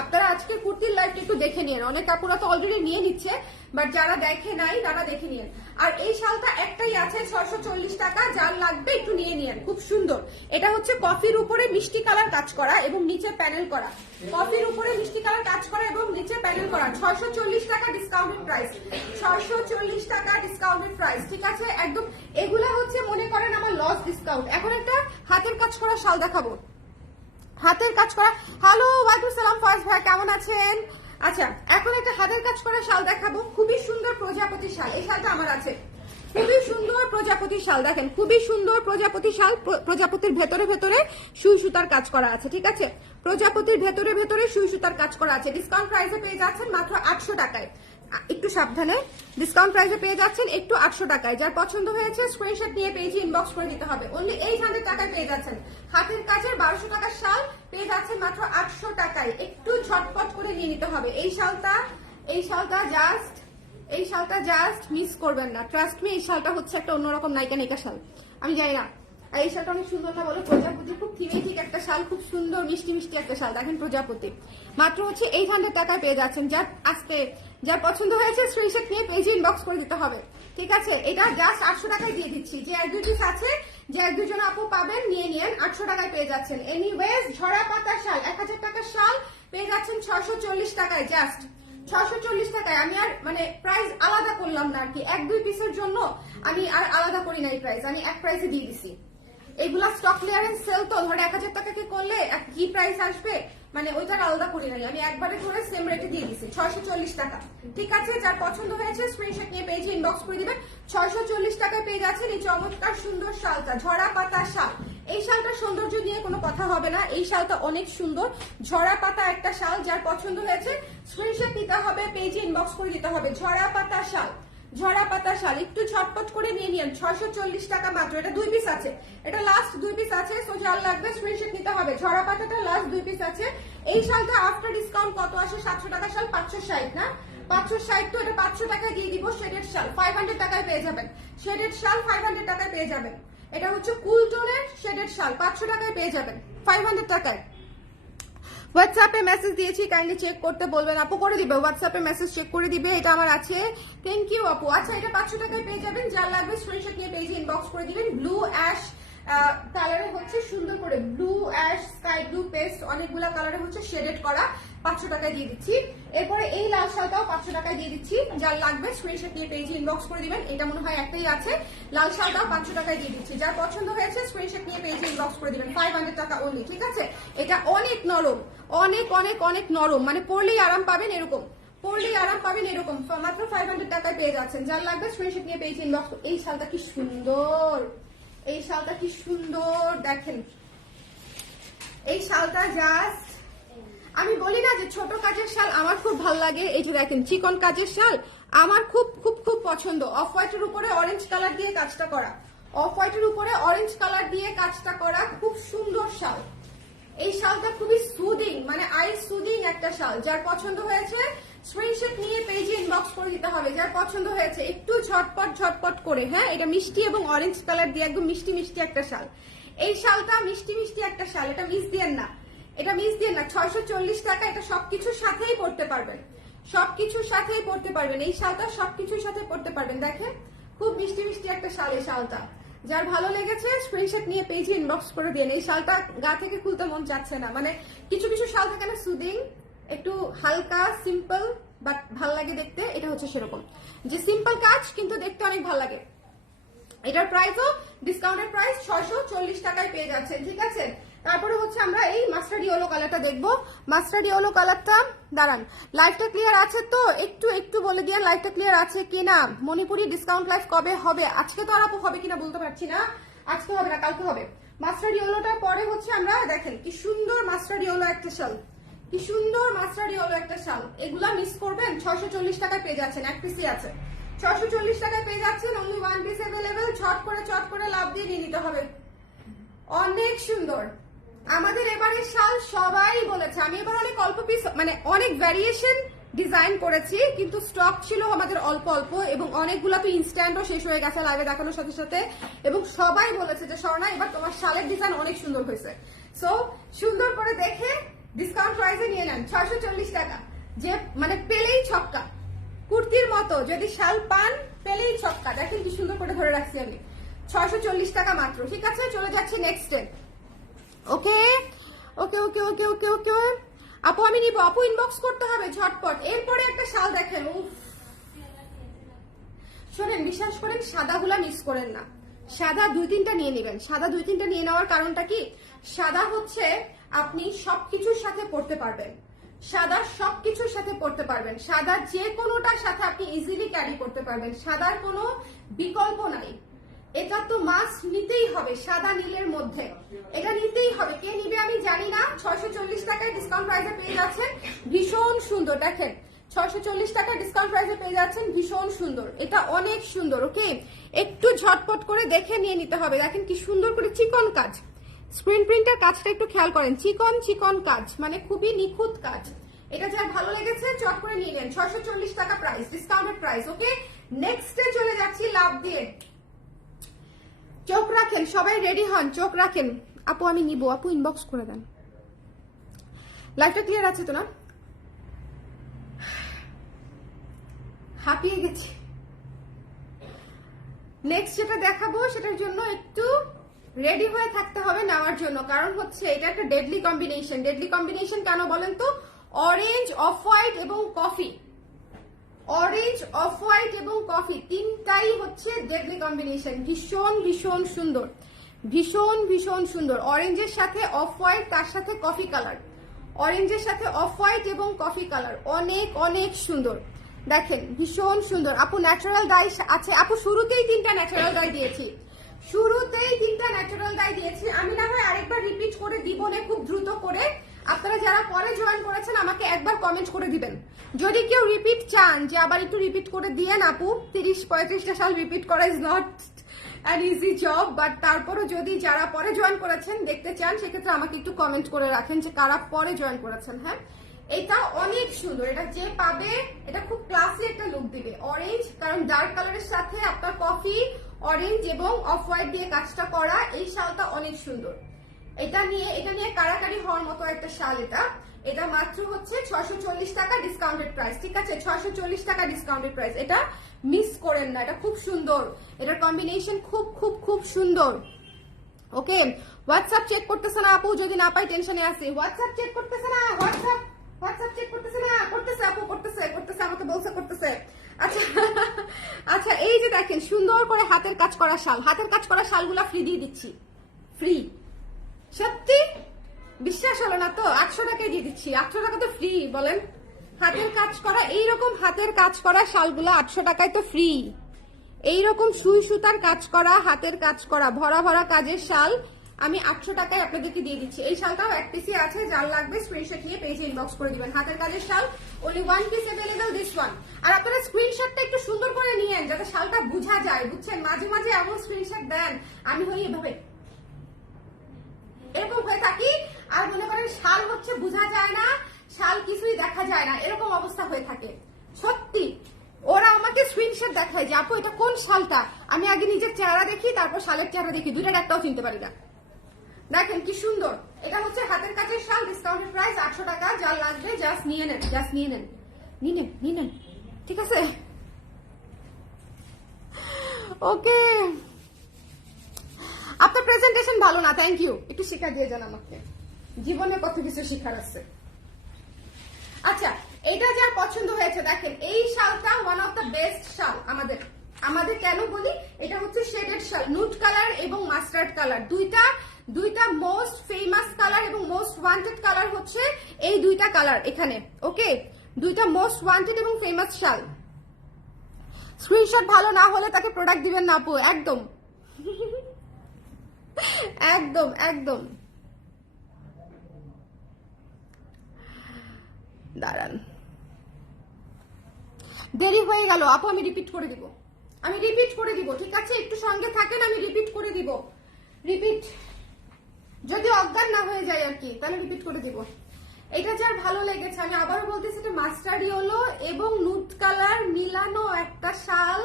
আপনারা আজকে কুর্তির লাইভটা একটু দেখে নিন। অনেক কাপড়া তো অলরেডি নিয়ে নিচ্ছে, বাট যারা দেখে নাই তারা দেখে নিন। আর এই শালটা একটাই আছে 640 টাকা, যার লাগবে একটু নিয়ে নিন, খুব সুন্দর। এটা হচ্ছে কফির উপরে মিষ্টি কালার কাজ করা এবং নিচে প্যানেল করা, কফির উপরে মিষ্টি কালার কাজ করা এবং নিচে প্যানেল করা। 640 টাকা ডিসকাউন্টেড প্রাইস, 640 টাকা ডিসকাউন্টেড প্রাইস, ঠিক আছে একদম। এগুলা হচ্ছে মনে করেন আমার লস ডিসকাউন্ট। এখন একটা হাতের কাজ করা শাল দেখাবো, হাতের কাজ করা। হ্যালো, ওয়ালাইকুম সালাম ফয়েজ ভাই, কেমন আছেন? আচ্ছা, এখন একটা হাতের কাজ করা শাল দেখাবো, খুবই সুন্দর প্রজাপতি শাল। এই শালটা আমার আছে, খুবই সুন্দর প্রজাপতি শাল, দেখেন খুবই সুন্দর প্রজাপতি শাল। প্রজাপতির ভেতরে ভেতরে সুই সুতার কাজ করা আছে, ঠিক আছে, প্রজাপতির ভেতরে ভেতরে সুই সুতার কাজ করা আছে। ডিসকাউন্ট প্রাইসে পেয়ে যাচ্ছেন মাত্র 800 টাকায়, একটু সাবধানে, ডিসকাউন্ট প্রাইসে পেয়ে যাচ্ছেন একটু 800 টাকায়। যার পছন্দ হয়েছে স্ক্রিনশট নিয়ে পেজে ইনবক্স করে দিতে হবে। অনলি 800 টাকায় পেয়ে যাচ্ছেন হাতের কাজের 1200 টাকার শাল, পেয়ে যাচ্ছেন মাত্র 800 টাকায়। একটু ঝটপট করে নিয়ে নিতে হবে এই শালটা, এই শালটা জাস্ট, এই শালটা জাস্ট মিস করবেন না, ট্রাস্ট মি। এই শালটা হচ্ছে একটা অন্যরকম নায়িকা নায়িকা শাল, আমি জানি না এই শালটা অনেক সুন্দর না বলো? প্রজাপতি খুব থিমেটিক একটা শাল, খুব সুন্দর মিষ্টি মিষ্টি একটা শাল, দেখেন প্রজাপতি। মাত্র হচ্ছে 800 টাকায় পেয়ে যাচ্ছেন। যার আজকে যার পছন্দ হয়েছে স্ক্রিনশট নিয়ে পেজে ইনবক্স করে দিতে হবে, ঠিক আছে। এটা জাস্ট 800 টাকায় দিয়ে দিচ্ছি। যে 1-2 পিস আছে, যে 1-2 জন আপু পাবেন নিয়ে নিন, 800 টাকায় পেয়ে যাচ্ছেন। এনিওয়েজ, ঝরা পাতা শাল 1000 টাকার শাল পেয়ে যাচ্ছেন 640 টাকায়, জাস্ট 640 টাকায়। আমি আর মানে প্রাইস আলাদা করলাম না আর কি, 1-2 পিসের জন্য আমি আর আলাদা করি নাই প্রাইস, আমি এক প্রাইসে দিয়ে দিছি। এগুলা স্টক ক্লিয়ারেন্স সেল তো, ধরে 1000 টাকাকে করলে কি প্রাইস আসবে, মানে ওইটার আলাদা করি নাই, আমি একবারে করে সেম রেটে দিয়ে দিছি 640 টাকা, ঠিক আছে। যার পছন্দ হয়েছে স্ক্রিনশট নিয়ে পেজে ইনবক্স করে দিবেন। 640 টাকায় পেয়ে যাচ্ছেন এই চমৎকার সুন্দর শালটা, ঝরা পাতা শাল। এই শালটার সৌন্দর্য নিয়ে কোনো কথা হবে না, এই শালটা অনেক সুন্দর, ঝরা পাতা একটা শাল। যার পছন্দ হয়েছে স্ক্রিনশট নিতে হবে, পেজে ইনবক্স করে দিতে হবে। ঝরা পাতা শাল, ঝরা পাতা শাল, একটু ঝটপট করে নিয়ে নিন, 640 টাকা মাত্র। এটা 2 পিস আছে, এটা লাস্ট 2 পিস আছে, সো যার লাগবে স্ক্রিনশট নিতে হবে। ঝরা পাতাটা লাস্ট 2 পিস আছে। এই শালটা আফটার ডিসকাউন্ট কত আসে? 700 টাকা শাল 560 না, 560 তো এটা 500 টাকায় দিয়ে দিব। শেডেড শাল 500 টাকায় পেয়ে যাবেন, শেডেড শাল 500 টাকায় পেয়ে যাবেন। এটা হচ্ছে কুল টোনের শেডেড শাল, 500 টাকায় পেয়ে যাবেন, 500 টাকায়। হোয়াটসঅ্যাপে মেসেজ দিয়েছি, কাইন্ডলি চেক করতে বলবেন আপু, করে দিবে হোয়াটসঅ্যাপে মেসেজ চেক করে দিবে। এটা আমার আছে, থ্যাংক ইউ আপু। আচ্ছা, এটা 500 টাকায় পেয়ে যাবেন, যার লাগবে স্ক্রিনশট নিয়ে পেজে ইনবক্স করে দিবেন। ব্লু অ্যাশ কালারে হচ্ছে সুন্দর করে, blue ash, sky blue paste, অনেকগুলা কালারে হচ্ছে শেডেড করা, 500 টাকায় দিয়ে দিচ্ছি। এরপরে এই লাল শালটাও 500 টাকায় দিয়ে দিচ্ছি, যার লাগবে স্ক্রিনশট নিয়ে পেজে ইনবক্স করে দিবেন। এটা মনে হয় একটাই আছে, লাল শালটাও 500 টাকায় দিয়ে দিচ্ছি। যার পছন্দ হয়েছে স্ক্রিনশট নিয়ে পেজে ইনবক্স করে দিবেন, 500 টাকা অনলি, ঠিক আছে। এটা অনেক নরম, অনেক অনেক অনেক নরম, মানে পরলেই আরাম পাবেন এরকম, পরলেই আরাম পাবেন এরকম, মাত্র 500 টাকায় পেয়ে যাচ্ছেন। যার লাগবে স্ক্রিনশট নিয়ে পেজে ইনবক্স। এই শালটা কি সুন্দর, এই শালটা কি সুন্দর, দেখেন এই শালটা জাস্ট, আমি বলি না যে ছোট কাজের শাল আমার খুব ভালো লাগে, এই যে দেখেন চিকন কাজের শাল আমার খুব খুব খুব পছন্দ। অফ হোয়াইটের উপরে অরেঞ্জ কালার দিয়ে কাজটা করা, অফ হোয়াইটের উপরে অরেঞ্জ কালার দিয়ে কাজটা করা, খুব সুন্দর শাল। এই শালটা খুবই সুদিং, মানে আই সুদিং একটা শাল। যার পছন্দ হয়েছে স্ক্রিনশট নিয়ে পেজে ইনবক্স করে দিতে হবে। যার পছন্দ হয়েছে একটু ঝটপট ঝটপট করে। হ্যাঁ, এটা মিষ্টি এবং অরেঞ্জ কালার দিয়ে একদম মিষ্টি মিষ্টি একটা শাল। এই শালটা মিষ্টি মিষ্টি একটা শাল, এটা মিস দিয়েন না, এটা মিস দিয়েন না। 640 টাকা, এটা সবকিছুর সাথেই পড়তে পারবেন, সবকিছুর সাথেই পড়তে পারবেন। এই শালটা সবকিছুর সাথে পড়তে পারবেন। দেখেন খুব মিষ্টি মিষ্টি একটা শাল এই শালটা। যার ভালো লেগেছে স্ক্রিনশট নিয়ে পেজে ইনবক্স করে দিন। এই শালটা গা থেকে খুলতে মন চাচ্ছে না, মানে কিছু কিছু শাল থাকে না সুদিং, একটু হালকা সিম্পল বাট ভাল লাগে দেখতে। এটা হচ্ছে সেরকম, যে সিম্পল কাজ কিন্তু দেখতে অনেক ভালো লাগে। এটার প্রাইসও ডিসকাউন্টেড প্রাইস 640 টাকায় পেয়ে যাচ্ছেন, ঠিক আছে। তারপরে হচ্ছে আমরা এই মাস্টার্ড ইয়েলো কালারটা দেখবো। মাস্টার্ড ইয়েলো কালারটা, দাঁড়ান লাইভটা ক্লিয়ার আছে তো, একটু একটু বলে দিয়ে লাইভটা ক্লিয়ার আছে কিনা। মণিপুরি ডিসকাউন্ট লাইভ কবে হবে? আজকে তো আর আপু হবে কিনা বলতে পারছি না, আজকে হবে না কালকে হবে। মাস্টার্ড ইয়েলোটা পরে হচ্ছে আমরা দেখেন কি সুন্দর মাস্টার্ড ইয়েলো একটা শাল, কি সুন্দর মাস্টার্ড ইয়েলো একটা শাল। এগুলা মিস করবেন, 640 টাকায় পেয়ে যাচ্ছেন, এক পিসই আছে। 640 টাকায় পেয়ে যাচ্ছেন, অনলি ওয়ান পিস অ্যাভেলেবেল। চট করে লাভ দিয়ে নিয়ে নিতে হবে। অনেক সুন্দর আমাদের এবারের শাল, সবাই বলেছে। আমি এবার অনেক অল্প পিস, মানে অনেক ভ্যারিয়েশন ডিজাইন করেছি, কিন্তু স্টক ছিল আমাদের অল্প অল্প, এবং অনেকগুলো তো ইনস্ট্যান্টও শেষ হয়ে গেছে লাইভে দেখানোর সাথে সাথে। এবং সবাই বলেছে যে স্বর্ণা এবার তোমার শালের ডিজাইন অনেক সুন্দর হয়েছে। সো সুন্দর করে দেখে ডিসকাউন্ট প্রাইসে নিয়ে নেন। 640 টাকা, যে মানে পেলেই ছক্কা, কুর্তির মতো যদি শাল পান পেলেই ছক্কা। দেখেন কি সুন্দর করে ধরে রাখছি আমি, 640 টাকা মাত্র, ঠিক আছে। চলে যাচ্ছে নেক্সটে। ওকে ওকে ওকে ওকে ওকে ওকে আপু আমি নিব, আপু ইনবক্স করতে হবে ঝটপট। এরপরে একটা শাল দেখেন, উফ শোনেন, বিশ্বাস করেন সাদাগুলা মিস করেন না, সাদা 2-3টা নিয়ে নেবেন। সাদা 2-3টা নিয়ে নেওয়ার কারণটা কি, সাদা হচ্ছে আপনি সবকিছুর সাথে পড়তে পারবেন, সাদা সবকিছুর সাথে পড়তে পারবেন, সাদা যে কোনোটার সাথে আপনি ইজিলি ক্যারি করতে পারবেন, সাদার কোনো বিকল্প নাই। এটা তো মাস্ট নিতেই হবে, সাদা নীলের মধ্যে এটা নিতেই হবে। কে নিবে আমি জানি না। 640 টাকায় ডিসকাউন্ট প্রাইসে পেয়ে যাচ্ছেন, ভীষণ সুন্দর। দেখেন 640 টাকায় ডিসকাউন্ট প্রাইসে পেয়ে যাচ্ছেন, ভীষণ সুন্দর, এটা অনেক সুন্দর। ওকে, একটু ঝটপট করে দেখে নিয়ে নিতে হবে। দেখেন কি সুন্দর করে চিকন কাজ, স্ক্রিন প্রিন্টের কাজটা একটু খেয়াল করেন, চিকন চিকন কাজ, মানে খুবই নিখুঁত কাজ। এটা যার ভালো লেগেছে চট করে নিয়ে নেন। 640 টাকা প্রাইস, ডিসকাউন্টেড প্রাইস। ওকে, নেক্সটে চলে যাচ্ছি লাভ দিয়ে। চোখ রাখেন, সবাই রেডি হন, চোখ রাখেন। আপু আমি নিব, আপু ইনবক্স করে দেন। লাইভটা ক্লিয়ার আছে তো না? হাঁপিয়ে গেছি। নেক্সট যেটা দেখাবো সেটার জন্য একটু রেডি হয়ে থাকতে হবে নেওয়ার জন্য, কারণ হচ্ছে এটা একটা ডেডলি কম্বিনেশন। ডেডলি কম্বিনেশন কেন বলেন তো? অরেঞ্জ, অফ হোয়াইট এবং কফি, অরেঞ্জ, অফ হোয়াইট এবং কফি, তিনটাই হচ্ছে ডেডলি কম্বিনেশন। ভীষণ ভীষণ সুন্দর, ভীষণ ভীষণ সুন্দর। অরেঞ্জের সাথে অফ হোয়াইট, তার সাথে কফি কালার, অরেঞ্জের সাথে অফ হোয়াইট এবং কফি কালার, অনেক অনেক সুন্দর। দেখেন ভীষণ সুন্দর। আপু ন্যাচারাল ডাই আছে? আপু শুরুতেই 3টা ন্যাচারাল ডাই দিয়েছি, শুরুতেই 3টা ন্যাচারাল ডাই দিয়েছি। আমি না হয় আরেকবার রিপিট করে দিব না খুব দ্রুত করে। আপনারা যারা পরে জয়েন করেছেন আমাকে একবার কমেন্ট করে দিবেন। যদি কেউ রিপিট চান যে আবার একটু রিপিট করে দিয়েন আপু, 30-35টা সাল রিপিট করা is not an easy job, but তারপরও যদি যারা পরে জয়েন করেছেন দেখতে চান সেক্ষেত্রে আমাকে একটু কমেন্ট করে রাখেন যে কারা পরে জয়েন করেছেন। হ্যাঁ, এটা অনেক সুন্দর, এটা যে পাবে এটা খুব ক্লাসি একটা লুক দিবে। অরেঞ্জ, কারণ ডার্ক কালারের সাথে আপনার কফি, অরেঞ্জ এবং অফ হোয়াইট দিয়ে কাজটা করা, এই শালটা অনেক সুন্দর। এটা নিয়ে কারাকারি হওয়ার মতো একটা শাল। এটা মাত্র হচ্ছে 640 টাকা ডিসকাউন্টেড প্রাইস, ঠিক আছে। 640 টাকা ডিসকাউন্টেড প্রাইস, এটা মিস করেন না, এটা খুব সুন্দর, এটার কম্বিনেশন খুব খুব খুব সুন্দর। ওকে, হোয়াটসঅ্যাপ চেক করতেছে না আপু, যদি না পাই টেনশনে আছি। হোয়াটসঅ্যাপ চেক করতেছে না, হোয়াটসঅ্যাপ চেক করতেছে না, করতেছে আপু, করতেছে করতেছে, আমাকে বলছে করতেছে। আচ্ছা আচ্ছা, এই যে দেখেন সুন্দর করে হাতের কাজ করা শাল, হাতের কাজ করা শালগুলা ফ্রি দিয়ে দিচ্ছি, ফ্রি। সত্যি বিশ্বাস হলো না তো? 800 টাকায় দিয়ে দিচ্ছি, 800 টাকা তো ফ্রি বলেন। হাতের কাজ করা এইরকম হাতের কাজ করা শালগুলো 800 টাকায় তো ফ্রি। এইরকম সুই সুতার কাজ করা, হাতের কাজ করা, ভরা ভরা কাজের শাল আমি 800 টাকায় আপনাদেরকে দিয়ে দিচ্ছি। এই শালটাও এক পিসি আছে, যার লাগবে স্ক্রিনশট নিয়ে পেজে ইনবক্স করে দিবেন। হাতের কাজের শাল, only one piece available, this one। আর আপনারা স্ক্রিনশটটা একটু সুন্দর করে নিয়েন যাতে শালটা বোঝা যায়, বুঝছেন? মাঝে মাঝে এমন স্ক্রিনশট দেন, আমি হই এভাবে এরকম হয়ে থাকি, আর মনে করেন শাল হচ্ছে বোঝা যায় না, শাল কিছুই দেখা যায় না, এরকম অবস্থা হয়ে থাকে। সত্যি ওরা আমাকে স্ক্রিনশট দেখায় যে আপু এটা কোন শালটা, আমি আগে নিজের চেহারা দেখি, তারপর শালের চেহারা দেখি, দুইটার একটাও চিনতে পারি না। দেখেন কি সুন্দর, এটা হচ্ছে হাতের কাজের শাল, ডিসকাউন্টেড প্রাইস 800 টাকা। যার লাগবে জাস্ট নিয়ে নেন, জাস্ট নিয়ে নেন, নিয়ে নেন, ঠিক আছে? ওকে, আপনার প্রেজেন্টেশন ভালো না, থ্যাংক ইউ, একটু শিক্ষা দিয়ে যান আমাকে, জীবনে কত কিছু শিখার আছে। আচ্ছা, এটা যার পছন্দ হয়েছে, দেখেন এই শালটা ওয়ান অফ দ্য বেস্ট শাল আমাদের কেন বলি, এটা হচ্ছে শেডেড শাল, নুড কালার এবং মাস্টার্ড কালার, দুইটা মোস্ট ফেমাস কালার এবং মোস্ট ওয়ান্টেড কালার হচ্ছে এই দুইটা কালার এখানে। ওকে, দুইটা মোস্ট ওয়ান্টেড এবং ফেমাস শাল। স্ক্রিনশট ভালো না হলে তাকে প্রোডাক্ট দিবেন না আপু, একদম একদম একদম। দাঁড়ান, দেরি হয়ে গেল আপু, আমি রিপিট করে দিব, ঠিক আছে? একটু সঙ্গে থাকেন, আমি রিপিট করে দিব, যদি অজ্ঞান না হয়ে যায় আর কি, তাহলে রিপিট করে দিব। এটা যার ভালো লেগেছে, আমি আবারও বলতেছি, এটা মাস্টার্ড ইয়েলো এবং নুড কালার মিলানো একটা শাল,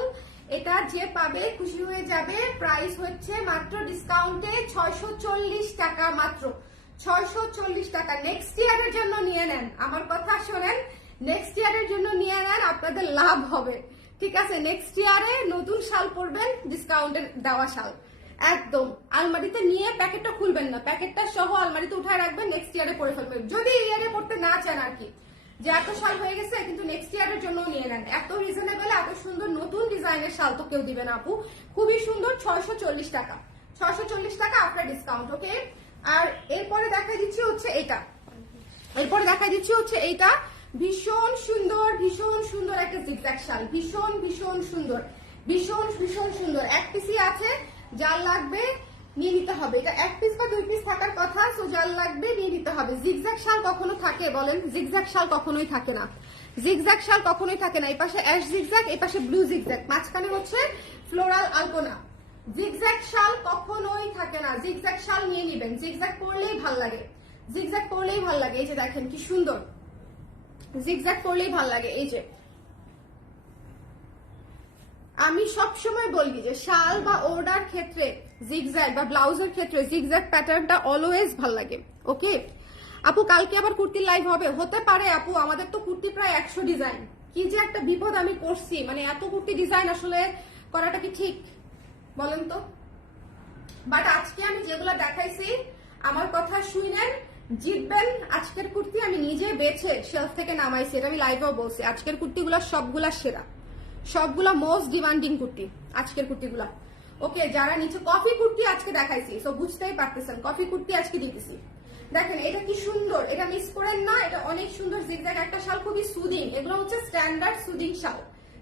এটা যে পাবে খুশি হয়ে যাবে। প্রাইস হচ্ছে মাত্র ডিসকাউন্টে 640 টাকা, মাত্র 640 টাকা। নেক্সট ইয়ারের জন্য নিয়ে নেন, আমার কথা শোনেন, নেক্সট ইয়ারের জন্য নিয়ে নেন, আপনাদের লাভ হবে, ঠিক আছে? নেক্সট ইয়ারে নতুন শাল পরবেন, ডিসকাউন্টের দেওয়া শাল, একদম। আলমারিতে নিয়ে প্যাকেটটা খুলবেন না, প্যাকেটটা সহ আলমারিতে উঠায় রাখবেন, নেক্সট ইয়ারে পরে ফেলবেন, যদি ইয়ারে পড়তে না চান আর কি, যে এত শাল হয়ে গেছে, কিন্তু নেক্সট ইয়ারের জন্য নিয়ে নেন। এত রিজনেবল, এত সুন্দর নতুন ডিজাইনের শাল তো কেউ দিবে না আপু, খুবই সুন্দর। 640 টাকা, 640 টাকা আপনার ডিসকাউন্ট। ওকে, আর এরপরে দেখা দিচ্ছি হচ্ছে এইটা, ভীষণ সুন্দর একটা জিগজ্যাগ শাল, ভীষণ সুন্দর। এক পিসি আছে, যার লাগবে নিয়ে নিতে হবে। এটা এক পিস বা 2 পিস থাকার কথা, সো যার লাগবে নিয়ে নিতে হবে। জিগজ্যাগ শাল কখনো থাকে বলেন? জিগজ্যাগ শাল কখনোই থাকে না, এই পাশে অ্যাশ জিগজ্যাগ, এই পাশে ব্লু জিগজ্যাগ, মাঝখানে হচ্ছে ফ্লোরাল আলপনা। জিগজ্যাগ শাল কখনোই থাকে না, জিগজ্যাগ শাল নিয়ে নিবেন, জিগজ্যাগ পরলেই ভাল লাগে, এই যে দেখেন কি সুন্দর, জিগজ্যাগ পরলেই ভাল লাগে। এই যে আমি সব সময় বলি যে শাল বা ওড়নার ক্ষেত্রে জিগজ্যাগ বা ব্লাউজের ক্ষেত্রে জিগজ্যাগ প্যাটার্নটা অলওয়েজ ভাল লাগে। ওকে আপু, কালকে আবার কুর্তির লাইভ হতে পারে আপু, আমাদের তো কুর্তি প্রায় 100 ডিজাইন, কি যে একটা বিপদ আমি করছি, মানে এত কুর্তি ডিজাইন আসলে করাটা কি ঠিক বলেন তো? বাট আজকে আমি যেগুলো দেখাইছি, আমার কথা শুনেন, জিতবেন। আজকের কুর্তি আমি নিজে বেছে শেলফ থেকে নামাইছি, এটা আমি লাইভেও বলছি, আজকের কুর্তিগুলো সবগুলা সেরা, সবগুলা মোস্ট ডিমান্ডিং কুর্তি আজকের কুর্তিগুলা। ওকে, যারা নিচে কফি কুর্তি আজকে দেখাইছি, সো বুঝতেই পারতেছেন কফি কুর্তি আজকে দিতেছি। দেখেন এটা কি সুন্দর, এটা মিস করেন না, এটা অনেক সুন্দর জিগজ্যাগ একটা শাল, খুবই সুদিং। এগুলো হচ্ছে স্ট্যান্ডার্ড সুদিং শাল,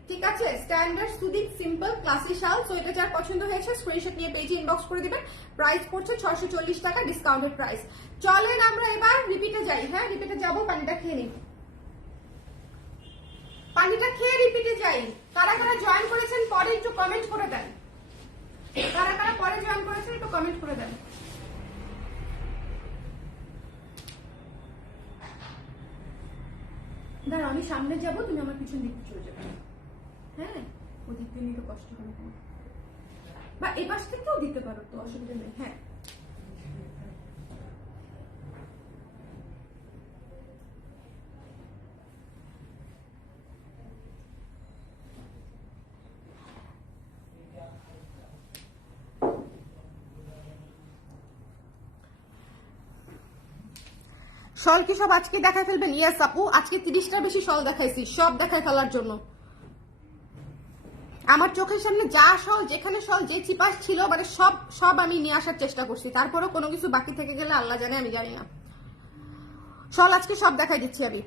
ঠিক আছে? স্ট্যান্ডার্ড সুদিং সিম্পল ক্লাসি শাল। সো এটা যার পছন্দ হয়েছে স্ক্রিনশট নিয়ে পেজে ইনবক্স করে দিবেন। প্রাইস পড়ছে 640 টাকা, ডিসকাউন্টেড প্রাইস। চলেন আমরা এবার রিপিটে যাই। হ্যাঁ, রিপিটে যাবো, পানিটা খেয়ে নিই, রিপিটে যাই। কারা জয়েন করেছেন পরে একটু কমেন্ট করে দেন, কারা পরে জয়েন করেছেন একটু কমেন্ট করে দেন। দাঁড়া, আমি সামনে যাবো, তুমি আমার পিছন দিকে চলে যাবে। হ্যাঁ, ওদিক দিয়ে একটু কষ্ট হবে, বা এই পাশ থেকেও দিতে পারো, তো অসুবিধা নেই। হ্যাঁ, শল কি সব আজকে দেখায় ফেলবেন? ইয়েস আপু, আজকে 30টার বেশি শল দেখাইছি, সব দেখায় ফেলার জন্য। আমার চোখের সামনে যা শল, যেখানে শল, যে চিপাস ছিল, মানে সব আমি নিয়ে আসার চেষ্টা করছি, তারপরেও কোনো কিছু বাকি থেকে গেলে আল্লাহ জানে, আমি জানি না। শল আজকে সব দেখাই দিচ্ছি আমি।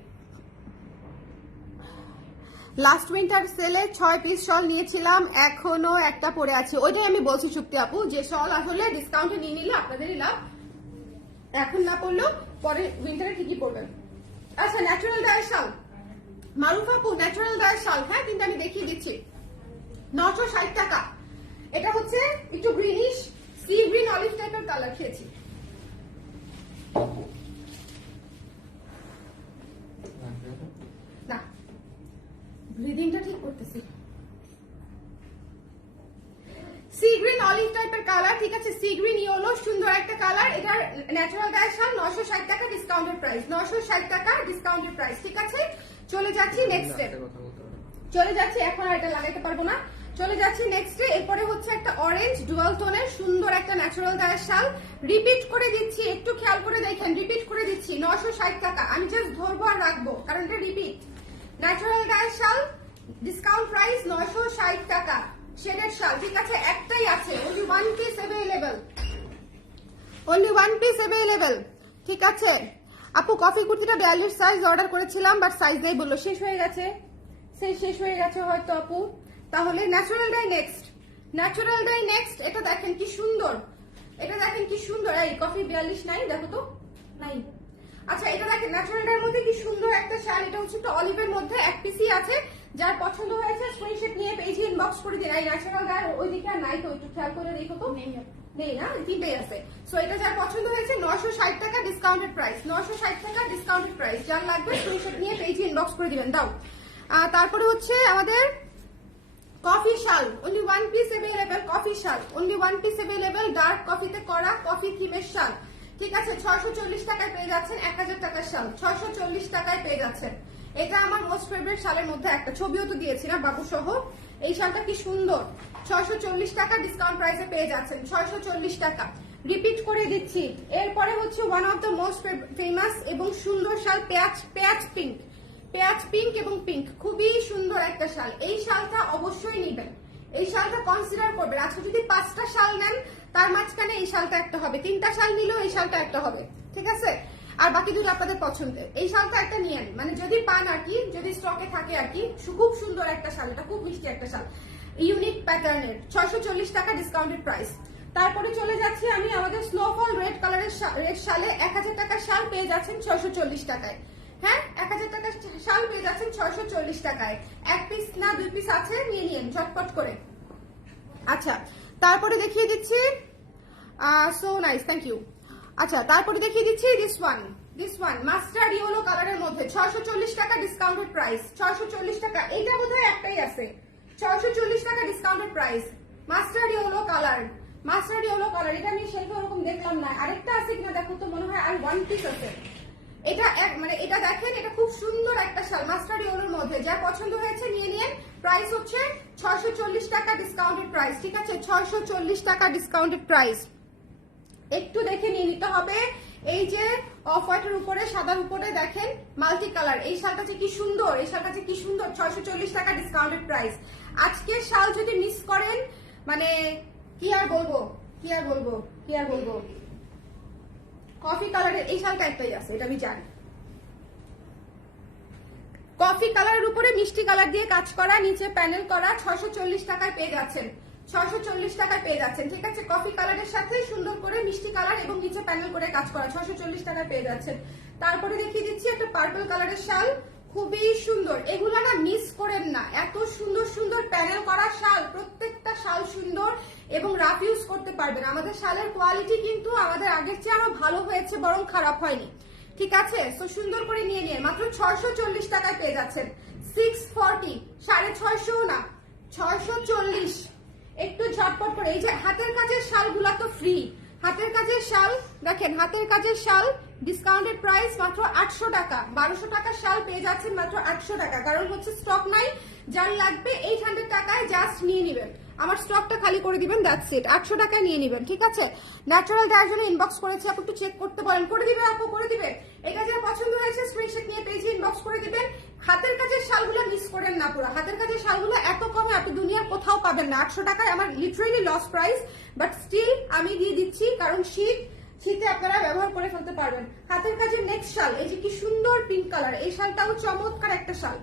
লাস্ট উইন্টার সেলে 6 পিস শল নিয়েছিলাম, এখনো একটা পরে আছে। ওইটাই আমি বলছি শুক্তি আপু, যে শল আসলে ডিসকাউন্টে নিয়ে নিলে আপনাদেরই লাভ, এখন না পড়লেও পরে উইন্টারে ঠিকই পড়বেন। আচ্ছা, ন্যাচারাল ডায়ের শাল মারুফ আপু, ন্যাচারাল ডায়ের শাল, হ্যাঁ কিন্তু আমি দেখিয়ে দিচ্ছি। 960 টাকা। এটা হচ্ছে একটু গ্রিনিশ সি গ্রিন অলিভ টাইপের কালার খেয়েছি। না, ব্রিদিংটা ঠিক করতেছি। সি গ্রিন অলিভ টাইপের কালার, ঠিক আছে, সি গ্রিন ইয়েলো, সুন্দর একটা কালার। এটার ন্যাচারাল ডায়ের শাল 960 টাকা ডিসকাউন্টেড প্রাইস, 960 টাকা ডিসকাউন্টেড প্রাইস, ঠিক আছে। চলে যাচ্ছি নেক্সট ডে, চলে যাচ্ছি, এখন আর এটা লাগাইতে পারবো না। চলে যাচ্ছি নেক্সট ডে। এরপরে হচ্ছে একটা অরেঞ্জ ডুয়াল টোনের সুন্দর একটা ন্যাচারাল ডায়ের শাল, রিপিট করে দিচ্ছি, একটু খেয়াল করে দেখেন, রিপিট করে দিচ্ছি, 960 টাকা। আমি জাস্ট ধরবো আর রাখবো, কারণ এটা রিপিট। ন্যাচারাল ডায়ের শাল ডিসকাউন্ট প্রাইস 960 টাকা, শেডের শাল, ঠিক আছে, একটাই আছে, only one piece available, only one piece available, ঠিক আছে। আপু কফি কুর্তিটা 42 সাইজ অর্ডার করেছিলাম, বাট সাইজ নেই বললো, শেষ হয়ে গেছে, শেষ হয়ে গেছে হয়তো আপু। তাহলে natural die next, natural die next. এটা দেখেন কি সুন্দর, এটা দেখেন কি সুন্দর। এই কফি 42 নাই, দেখো তো, নাই। আচ্ছা, এটা দেখেন ন্যাচারাল ডাইয়ের মধ্যে কি সুন্দর একটা শাল। এটা হচ্ছে একটা অলিভের মধ্যে, এক পিসই আছে। যার পছন্দ হয়েছে স্ক্রিনশট নিয়ে পেজে ইনবক্স করে দিন। এই ন্যাচারাল ডাইয়ের ওই দিকে আর নাই তো, একটু খেয়াল করে দেখো তো, নেই না, তিনটেই আছে। সো এটা যার পছন্দ হয়েছে 960 টাকা ডিসকাউন্টেড প্রাইস, 960 টাকা ডিসকাউন্টেড প্রাইস। যার লাগবে স্ক্রিনশট নিয়ে পেজে ইনবক্স করে দিবেন। দাও। তারপরে হচ্ছে আমাদের কফি শাল, only one piece available, coffee শাল only one piece available, dark কফিতে করা কফি থিমের শাল, ঠিক আছে। 640 টাকায় পেয়ে যাচ্ছেন 1000 টাকার শাল, 640 টাকায় পেয়ে যাচ্ছেন। এটা আমার মোস্ট ফেভারিট শালের মধ্যে একটা, ছবিও তো দিয়েছি না বাবু সহ। এই শালটা কি সুন্দর, 640 টাকা ডিসকাউন্ট প্রাইসে পেয়ে যাচ্ছেন, 640 টাকা। রিপিট করে দিচ্ছি। এরপরে হচ্ছে one of the most famous এবং সুন্দর শাল, পেঁয়াজ পিঙ্ক, পেঁয়াজ পিঙ্ক এবং পিঙ্ক, খুবই সুন্দর একটা শাল। এই শালটা অবশ্যই নিবেন, এই শালটা কনসিডার করবেন। আজকে যদি 5টা শাল নেন, তার মাঝখানে এই শালটা একটা হবে, 3টা শাল নিলেও এই শালটা একটা হবে, ঠিক আছে। আর বাকি দুটো আপনাদের পছন্দের। এই শালটা একটা নিয়ে আনি, মানে যদি পান আর কি, যদি স্টকে থাকে আর কি। খুব সুন্দর একটা শাল, এটা খুব মিষ্টি একটা শাল, ইউনিক প্যাটার্নের, 640 টাকা ডিসকাউন্টেড প্রাইস। তারপরে চলে যাচ্ছি আমি আমাদের স্নোফল রেড কালারের রেড শালে 1000 টাকার শাল পেয়ে যাচ্ছেন 640 টাকায়। হ্যাঁ, 1000 টাকার শাল পেয়ে যাচ্ছেন 640 টাকায়। এক পিস না 2 পিস আছে, নিয়ে নিন ঝটপট করে। আচ্ছা, তারপরে দেখিয়ে দিচ্ছি, সো নাইস, থ্যাংক ইউ। আচ্ছা, তারপরে দেখিয়ে দিচ্ছি দিস ওয়ান মাস্টার্ড ইয়েলো কালারের মধ্যে 640 টাকা ডিসকাউন্টেড প্রাইস, 640 টাকা। এটা বোধহয় একটাই আছে, 640 টাকা discounted price, mustard yellow colour, mustard yellow colour. এটা আমি শেলফে ওরকম দেখলাম না, আরেকটা আছে কিনা দেখো তো, মনে হয় আর 1 পিস আছে। এটা মানে এটা দেখেন, এটা খুব সুন্দর একটা শাল মাস্টার্ড ইয়েলোর মধ্যে। যা পছন্দ হয়েছে নিয়ে নিন। প্রাইস হচ্ছে 640 টাকা ডিসকাউন্টেড প্রাইস, ঠিক আছে, 640 টাকা ডিসকাউন্টেড প্রাইস। একটু দেখে নিয়ে নিতে হবে। এই যে অফ হোয়াইটের উপরে সাদার উপরে দেখেন মাল্টি কালার, এই শালটা কি সুন্দর, এই শালটা কি সুন্দর, 640 টাকা ডিসকাউন্টেড প্রাইস। আজকে শাল যদি মিস করেন, মানে কি আর বলবো, কি আর বলবো, কি আর বলবো। কফি কালারের এই শালটা একটাই আছে, এটা আমি জানি। কফি কালারের উপরে মিষ্টি কালার দিয়ে কাজ করা, নিচে প্যানেল করা, 640 টাকায় পেয়ে যাচ্ছেন, 640 টাকায় পেয়ে যাচ্ছেন, ঠিক আছে। কফি কালারের সাথে সুন্দর করে মিষ্টি কালার এবং নিচে প্যানেল করে কাজ করা, 640 টাকায় পেয়ে যাচ্ছেন। তারপরে দেখিয়ে দিচ্ছি একটা পার্পল কালারের শাল, খুবই সুন্দর। এগুলা না মিস করেন না, এত সুন্দর সুন্দর প্যানেল করা শাল, প্রত্যেকটা শাল সুন্দর এবং রাফ ইউজ করতে পারবেন। আমাদের শালের কোয়ালিটি কিন্তু আমাদের আগের চেয়ে আরো ভালো হয়েছে, বরং খারাপ হয়নি, ঠিক আছে। তো সুন্দর করে নিয়ে নিয়ে মাত্র 640 টাকায় পেয়ে যাচ্ছেন, 640, 650 না, 640। একটু ঝটপট করে। এই যে হাতের কাজের শালগুলা তো ফ্রি, হাতের কাজের শাল দেখেন, হাতের কাজের শাল ডিসকাউন্টেড প্রাইস মাত্র 800 টাকা, 1200 টাকার শাল পেয়ে যাচ্ছেন মাত্র 800 টাকা। কারণ হচ্ছে স্টক নাই, যার লাগবে 800 টাকায় জাস্ট নিয়ে নেবেন, আমার স্টকটা খালি করে দিবেন, দ্যাটস ইট। 800 টাকায় নিয়ে নেবেন, ঠিক আছে। ন্যাচারাল ডায়ের জন্য ইনবক্স করেছি, আপু একটু চেক করতে বলেন, করে দিবে আপু, করে দিবে। এটা যা পছন্দ হয়েছে স্ক্রিনশট নিয়ে পেজে ইনবক্স করে দিবেন। হাতের কাজের শালগুলো মিস করেন না, পুরো হাতের কাজের শালগুলো এত কমে আপনি দুনিয়ার কোথাও পাবেন না। 800 টাকায় আমার literally loss price, but still আমি দিয়ে দিচ্ছি, কারণ শীতে আপনারা ব্যবহার করে ফেলতে পারবেন। হাতের কাজের নেক্সট শাল, এই যে কি সুন্দর পিঙ্ক কালার, এই শালটাও চমৎকার একটা শাল,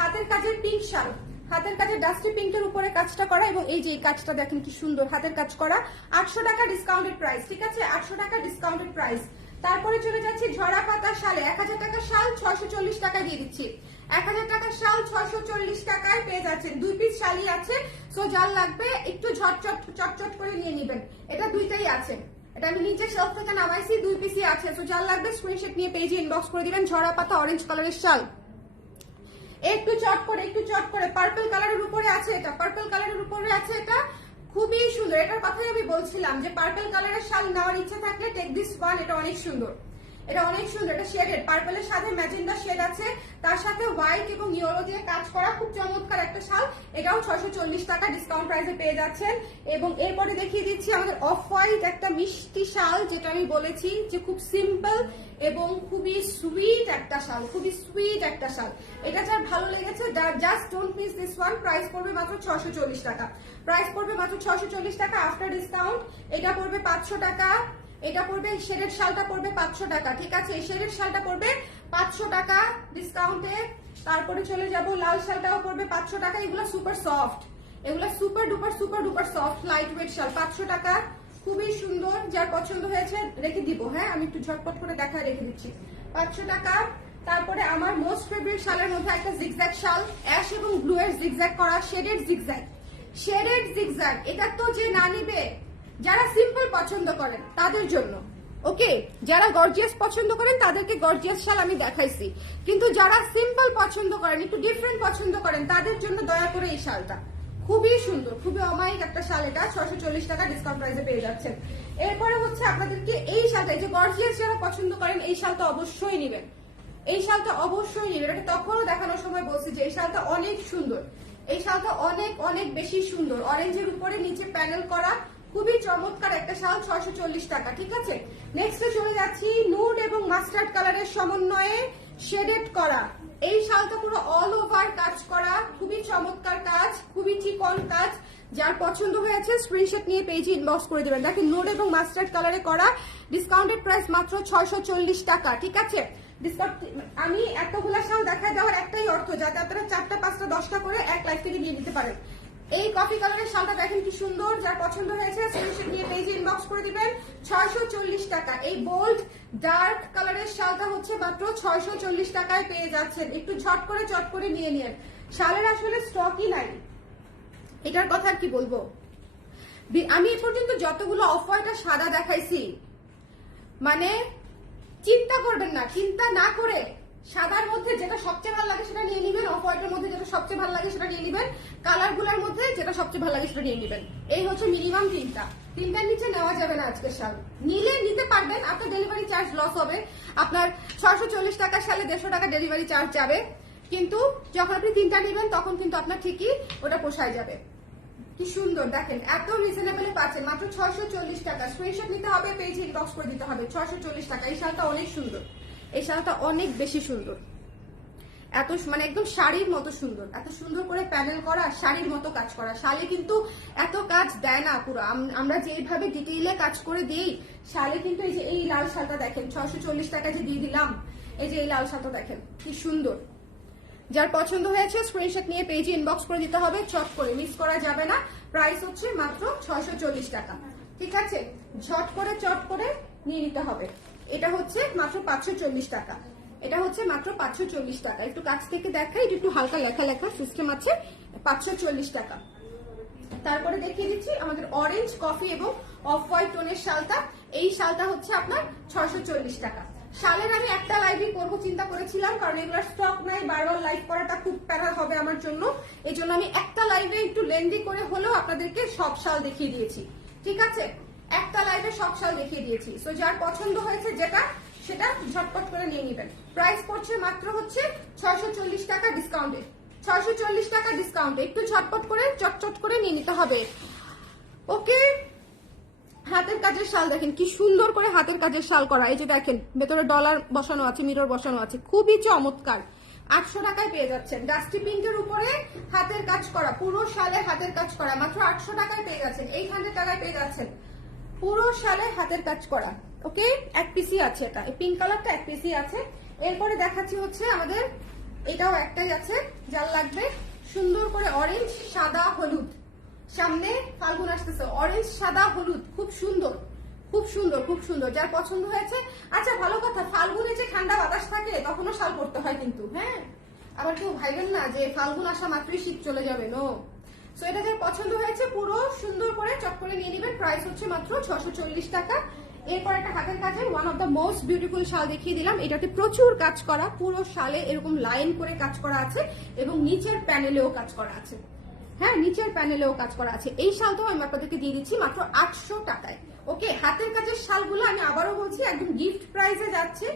হাতের কাজের পিঙ্ক শাল, হাতের কাজের ডাস্টি পিঙ্কের উপরে কাজটা করা, এবং এই যে এই কাজটা দেখেন কি সুন্দর হাতের কাজ করা। 800 টাকা ডিসকাউন্টেড প্রাইস, ঠিক আছে, 800 টাকা ডিসকাউন্টেড প্রাইস। তারপরে চলে যাচ্ছি ঝরা পাতা শালে, 1000 টাকা শাল 640 টাকায় দিয়ে দিচ্ছি। 1000 টাকা শাল 640 টাকায় পেয়ে যাচ্ছেন। 2 পিস শালই আছে, সো যার লাগবে একটু চটচট করে নিয়ে নেবেন। এটা দুইটাই আছে, এটা আমি নিচে শেলফ থেকে নামাইছি, 2 পিসই আছে, সো যার লাগবে স্ক্রিনশট নিয়ে পেজে ইনবক্স করে দিবেন। ঝরা পাতা অরেঞ্জ কালারের শাল, একটু চট করে পার্পল কালারের উপরে আছে, এটা পার্পল কালারের উপরে আছে, এটা খুবই সুন্দর। এটার কথাই আমি বলছিলাম যে পার্পল কালারের শাল নেওয়ার ইচ্ছা থাকলে টেক দিস ওয়ান, এটা অনেক সুন্দর, এটা অনেক সুন্দর। এটা শেডেড, পার্পলের সাথে ম্যাজেন্ডা শেড আছে, তার সাথে হোয়াইট এবং ইয়েলো দিয়ে কাজ করা, খুব চমৎকার একটা শাল। এটাও 640 টাকা ডিসকাউন্ট প্রাইসে পেয়ে যাচ্ছেন। এবং এরপরে দেখিয়ে দিচ্ছি আমাদের অফ হোয়াইট একটা মিষ্টি শাল, যেটা আমি বলেছি যে খুব সিম্পল এবং খুবই সুইট একটা শাল, খুবই সুইট একটা শাল। এটা যার ভালো লেগেছে just don't miss this one. Price পড়বে মাত্র 640 টাকা, প্রাইস পড়বে মাত্র 640 টাকা আফটার ডিসকাউন্ট। এটা পড়বে 500 টাকা, এটা পড়বে শেডেড শালটা পড়বে 500 টাকা, ঠিক আছে, এই শেডেড শালটা পড়বে 500 টাকা ডিসকাউন্টে। তারপরে চলে যাব লাল শালটাও পড়বে 500 টাকা। এগুলো সুপার সফট, এগুলো super duper soft light weight শাল, 500 টাকা, খুবই সুন্দর। যার পছন্দ হয়েছে রেখে দিব, হ্যাঁ আমি একটু ঝটপট করে দেখায় রেখে দিচ্ছি, 500 টাকা। তারপরে আমার মোস্ট ফেভারিট শালের মধ্যে একটা জিগজ্যাগ শাল, অ্যাশ এবং ব্লু এর জিগজ্যাগ করা, শেডেড জিগজ্যাগ। এটা তো যে না নিবে, যারা সিম্পল পছন্দ করেন তাদের জন্য, ওকে, যারা গর্জিয়াস পছন্দ করেন তাদেরকে গর্জিয়াস শাল আমি দেখাইছি, কিন্তু যারা সিম্পল পছন্দ করেন, একটু ডিফারেন্ট পছন্দ করেন, তাদের জন্য দয়া করে এই শালটা খুবই সুন্দর, খুবই অমায়িক একটা শাল। এটা 640 টাকা ডিসকাউন্ট প্রাইসে পেয়ে যাচ্ছেন। এরপরে হচ্ছে আপনাদেরকে এই শালটা, এই যে গর্জিয়াস যারা পছন্দ করেন এই শালটা অবশ্যই নেবেন, এই শালটা অবশ্যই নেবেন। এটা তখনও দেখানোর সময় বলছি যে এই শালটা অনেক সুন্দর, এই শালটা অনেক অনেক বেশি সুন্দর। অরেঞ্জের উপরে নিচে প্যানেল করা, খুবই চমৎকার একটা শাল, 640 টাকা, ঠিক আছে। নেক্সটে চলে যাচ্ছি নুড এবং মাস্টার্ড কালারের সমন্বয়ে শেডেড করা। এই শালটা পুরো অল ওভার কাজ করা, খুবই চমৎকার কাজ, খুবই চিকন কাজ। যার পছন্দ হয়েছে স্ক্রিনশট নিয়ে পেজে ইনবক্স করে দেবেন। দেখেন নুড এবং মাস্টার্ড কালারে করা, ডিসকাউন্টেড প্রাইস মাত্র 640 টাকা, ঠিক আছে। আমি এতগুলা শাল দেখায় দেওয়ার একটাই অর্থ, যাতে আপনারা 4টা 5টা 10টা করে এক লাইফ থেকে নিয়ে নিতে পারেন। এই কফি কালারের শালটা দেখেন কি সুন্দর, যার পছন্দ হয়েছে স্ক্রিনশট নিয়ে পেজে ইনবক্স করে দিবেন। 640 টাকা। এই বোল্ড ডার্ক কালারের শালটা হচ্ছে মাত্র 640 টাকায় পেয়ে যাচ্ছেন। একটু চট করে নিয়ে নিন, শালের আসলে স্টকই নাই, এটার কথা কি বলবো। আমি এ পর্যন্ত যতগুলো অফ হোয়াইট আর সাদা দেখাইছি, মানে চিন্তা করবেন না, চিন্তা না করে সাদার মধ্যে যেটা সবচেয়ে ভালো লাগে সেটা নিয়ে নিবেন, অফ হোয়াইটের মধ্যে যেটা সবচেয়ে ভালো লাগে সেটা নিয়ে নিবেন, কালার গুলার মধ্যে যেটা সবচেয়ে ভালো লাগে সেটা নিয়ে নিবেন। এই হচ্ছে মিনিমাম তিনটার নিচে নেওয়া যাবে না আজকের শাল। নিলে নিতে পারবেন, আপনার ডেলিভারি চার্জ লস হবে, আপনার 640 টাকার শালে 150 টাকা ডেলিভারি চার্জ যাবে, কিন্তু যখন আপনি 3টা নিবেন তখন কিন্তু আপনার ঠিকই ওটা পোষায় যাবে। কি সুন্দর দেখেন, এত রিজনেবল পাচ্ছেন মাত্র 640 টাকা। স্ক্রিনশট নিতে হবে, পেজে ইনবক্স করে দিতে হবে। 640 টাকা। এই শালটা অনেক সুন্দর, এই শালটা অনেক বেশি সুন্দর, এত মানে একদম শাড়ির মতো সুন্দর, এত সুন্দর করে প্যানেল করা, শাড়ির মতো কাজ করা। শালে কিন্তু এত কাজ দেয় না পুরো, আমরা যেভাবে ডিটেইলে কাজ করে দিই শালে কিন্তু। এই যে এই লাল শালটা দেখেন, 640 টাকা যে দিয়ে দিলাম, এই যে এই লাল শালটা দেখেন কি সুন্দর। যার পছন্দ হয়েছে স্ক্রিনশট নিয়ে পেজে ইনবক্স করে দিতে হবে, চট করে, মিস করা যাবে না। প্রাইস হচ্ছে মাত্র 640 টাকা, ঠিক আছে, চট করে নিয়ে নিতে হবে। এটা হচ্ছে মাত্র 540 টাকা, এটা হচ্ছে মাত্র 540 টাকা। একটু কাছ থেকে দেখাই, একটু হালকা লেখা সিস্টেম আছে, 540 টাকা। তারপরে দেখিয়ে দিচ্ছি আমাদের অরেঞ্জ কফি এবং অফ হোয়াইট টোনের শালটা। এই শালটা হচ্ছে আপনার 640 টাকা। শালের আমি একটা লাইভই করবো চিন্তা করেছিলাম, কারণ এগুলোর স্টক নাই, বারবার লাইভ করাটা খুব প্যারা হবে আমার জন্য। এই জন্য আমি একটা লাইভে একটু লেন্দি করে হলেও আপনাদেরকে সব শাল দেখিয়ে দিয়েছি, ঠিক আছে, একটা লাইভে সব শাল দেখিয়ে দিয়েছি। সো যার পছন্দ হয়েছে যেটা সেটা ঝটপট করে নিয়ে নেবেন। প্রাইস পড়ছে মাত্র হচ্ছে 640 টাকা ডিসকাউন্টে, 640 টাকা ডিসকাউন্টে। একটু ঝটপট করে চটচট করে নিয়ে নিতে হবে, ওকে। হাতের কাজের শাল দেখেন কি সুন্দর করে হাতের কাজের শাল করা। এই যে দেখেন ভেতরে ডলার বসানো আছে, মিরর বসানো আছে, খুবই চমৎকার। 800 টাকায় পেয়ে যাচ্ছেন। ডাস্টি পিঙ্কের উপরে হাতের কাজ করা, পুরো শালে হাতের কাজ করা, মাত্র 800 টাকায় পেয়ে যাচ্ছেন। 800 টাকায় পেয়ে যাচ্ছেন পুরো শালে হাতের কাজ করা, ওকে। এক পিসি আছে, এটা এই পিঙ্ক কালারটা এক পিসি আছে। এরপরে দেখাচ্ছি হচ্ছে আমাদের এটাও একটাই আছে, যার লাগবে সুন্দর করে অরেঞ্জ সাদা হলুদ, সামনে ফাল্গুন আসতেছে, অরেঞ্জ সাদা হলুদ, খুব সুন্দর খুব সুন্দর খুব সুন্দর, যার পছন্দ হয়েছে। আচ্ছা ভালো কথা, ফাল্গুনে যে ঠান্ডা বাতাস থাকে তখনও শাল পরতে হয় কিন্তু, হ্যাঁ, আবার কেউ ভাইবেন না যে ফাল্গুন আসা মাত্রই শীত চলে যাবে, নো। সো এটা যার পছন্দ হয়েছে পুরো সুন্দর করে চট করে নিয়ে নেবেন। প্রাইস হচ্ছে মাত্র 640 টাকা। এরপর একটা হাতের কাজের one of the most beautiful শাল দেখিয়ে দিলাম। এটাতে প্রচুর কাজ করা, পুরো শালে এরকম লাইন করে কাজ করা আছে এবং নিচের প্যানেলেও কাজ করা আছে, হ্যাঁ নিচের প্যানেলেও কাজ করা আছে। এই শালটাও আমি আপনাদেরকে দিয়ে দিচ্ছি মাত্র 800 টাকায়। ওকে, হাতের কাজের শালগুলো আমি আবারও বলছি একদম গিফট প্রাইসে যাচ্ছে,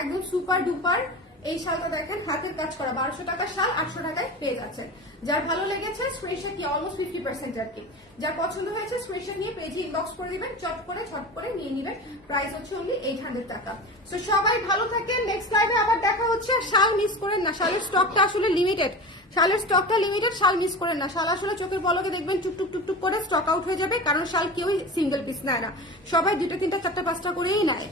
একদম সুপার ডুপার। এই শালটা দেখেন হাতের কাজ করা, 1200 টাকা শাল 800 টাকায় পেয়ে যাচ্ছেন। যার ভালো লেগেছে স্ক্রিনশট নিয়ে, অলমোস্ট 50% আর কি, যার পছন্দ হয়েছে স্ক্রিনশট নিয়ে পেজে ইনবক্স করে দিবেন, চট করে নিয়ে নেবেন। প্রাইস হচ্ছে অনলি 800 টাকা। সো সবাই ভালো থাকেন, নেক্সট লাইভে আবার দেখা হচ্ছে। শাল মিস করেন না, শালের স্টকটা আসলে লিমিটেড, শালের স্টকটা লিমিটেড, শাল মিস করেন না। শাল আসলে চোখের পলকে দেখবেন টুকটুক টুকটুক করে স্টক আউট হয়ে যাবে, কারণ শাল কেউই সিঙ্গেল পিস নেয় না, সবাই 2টা 3টা 4টা 5টা করেই নেয়।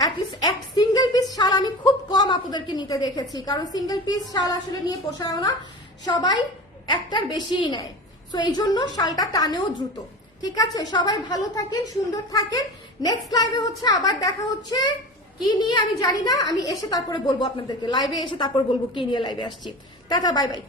অ্যাটলিস্ট এক সিঙ্গেল পিস শাল আমি খুব কম আপুদেরকে নিতে দেখেছি, কারণ সিঙ্গেল পিস শাল আসলে নিয়ে পোষায় না, সবাই একটার বেশিই নেয়। সো এই জন্য শালটা টানেও দ্রুত। ঠিক আছে, সবাই ভালো থাকেন, সুন্দর থাকেন। নেক্সট লাইভে হচ্ছে আবার দেখা হচ্ছে, কি নিয়ে আমি জানি না, আমি এসে তারপরে বলবো আপনাদেরকে, লাইভে এসে তারপর বলবো কি নিয়ে লাইভে আসছি। Tata, bye bye.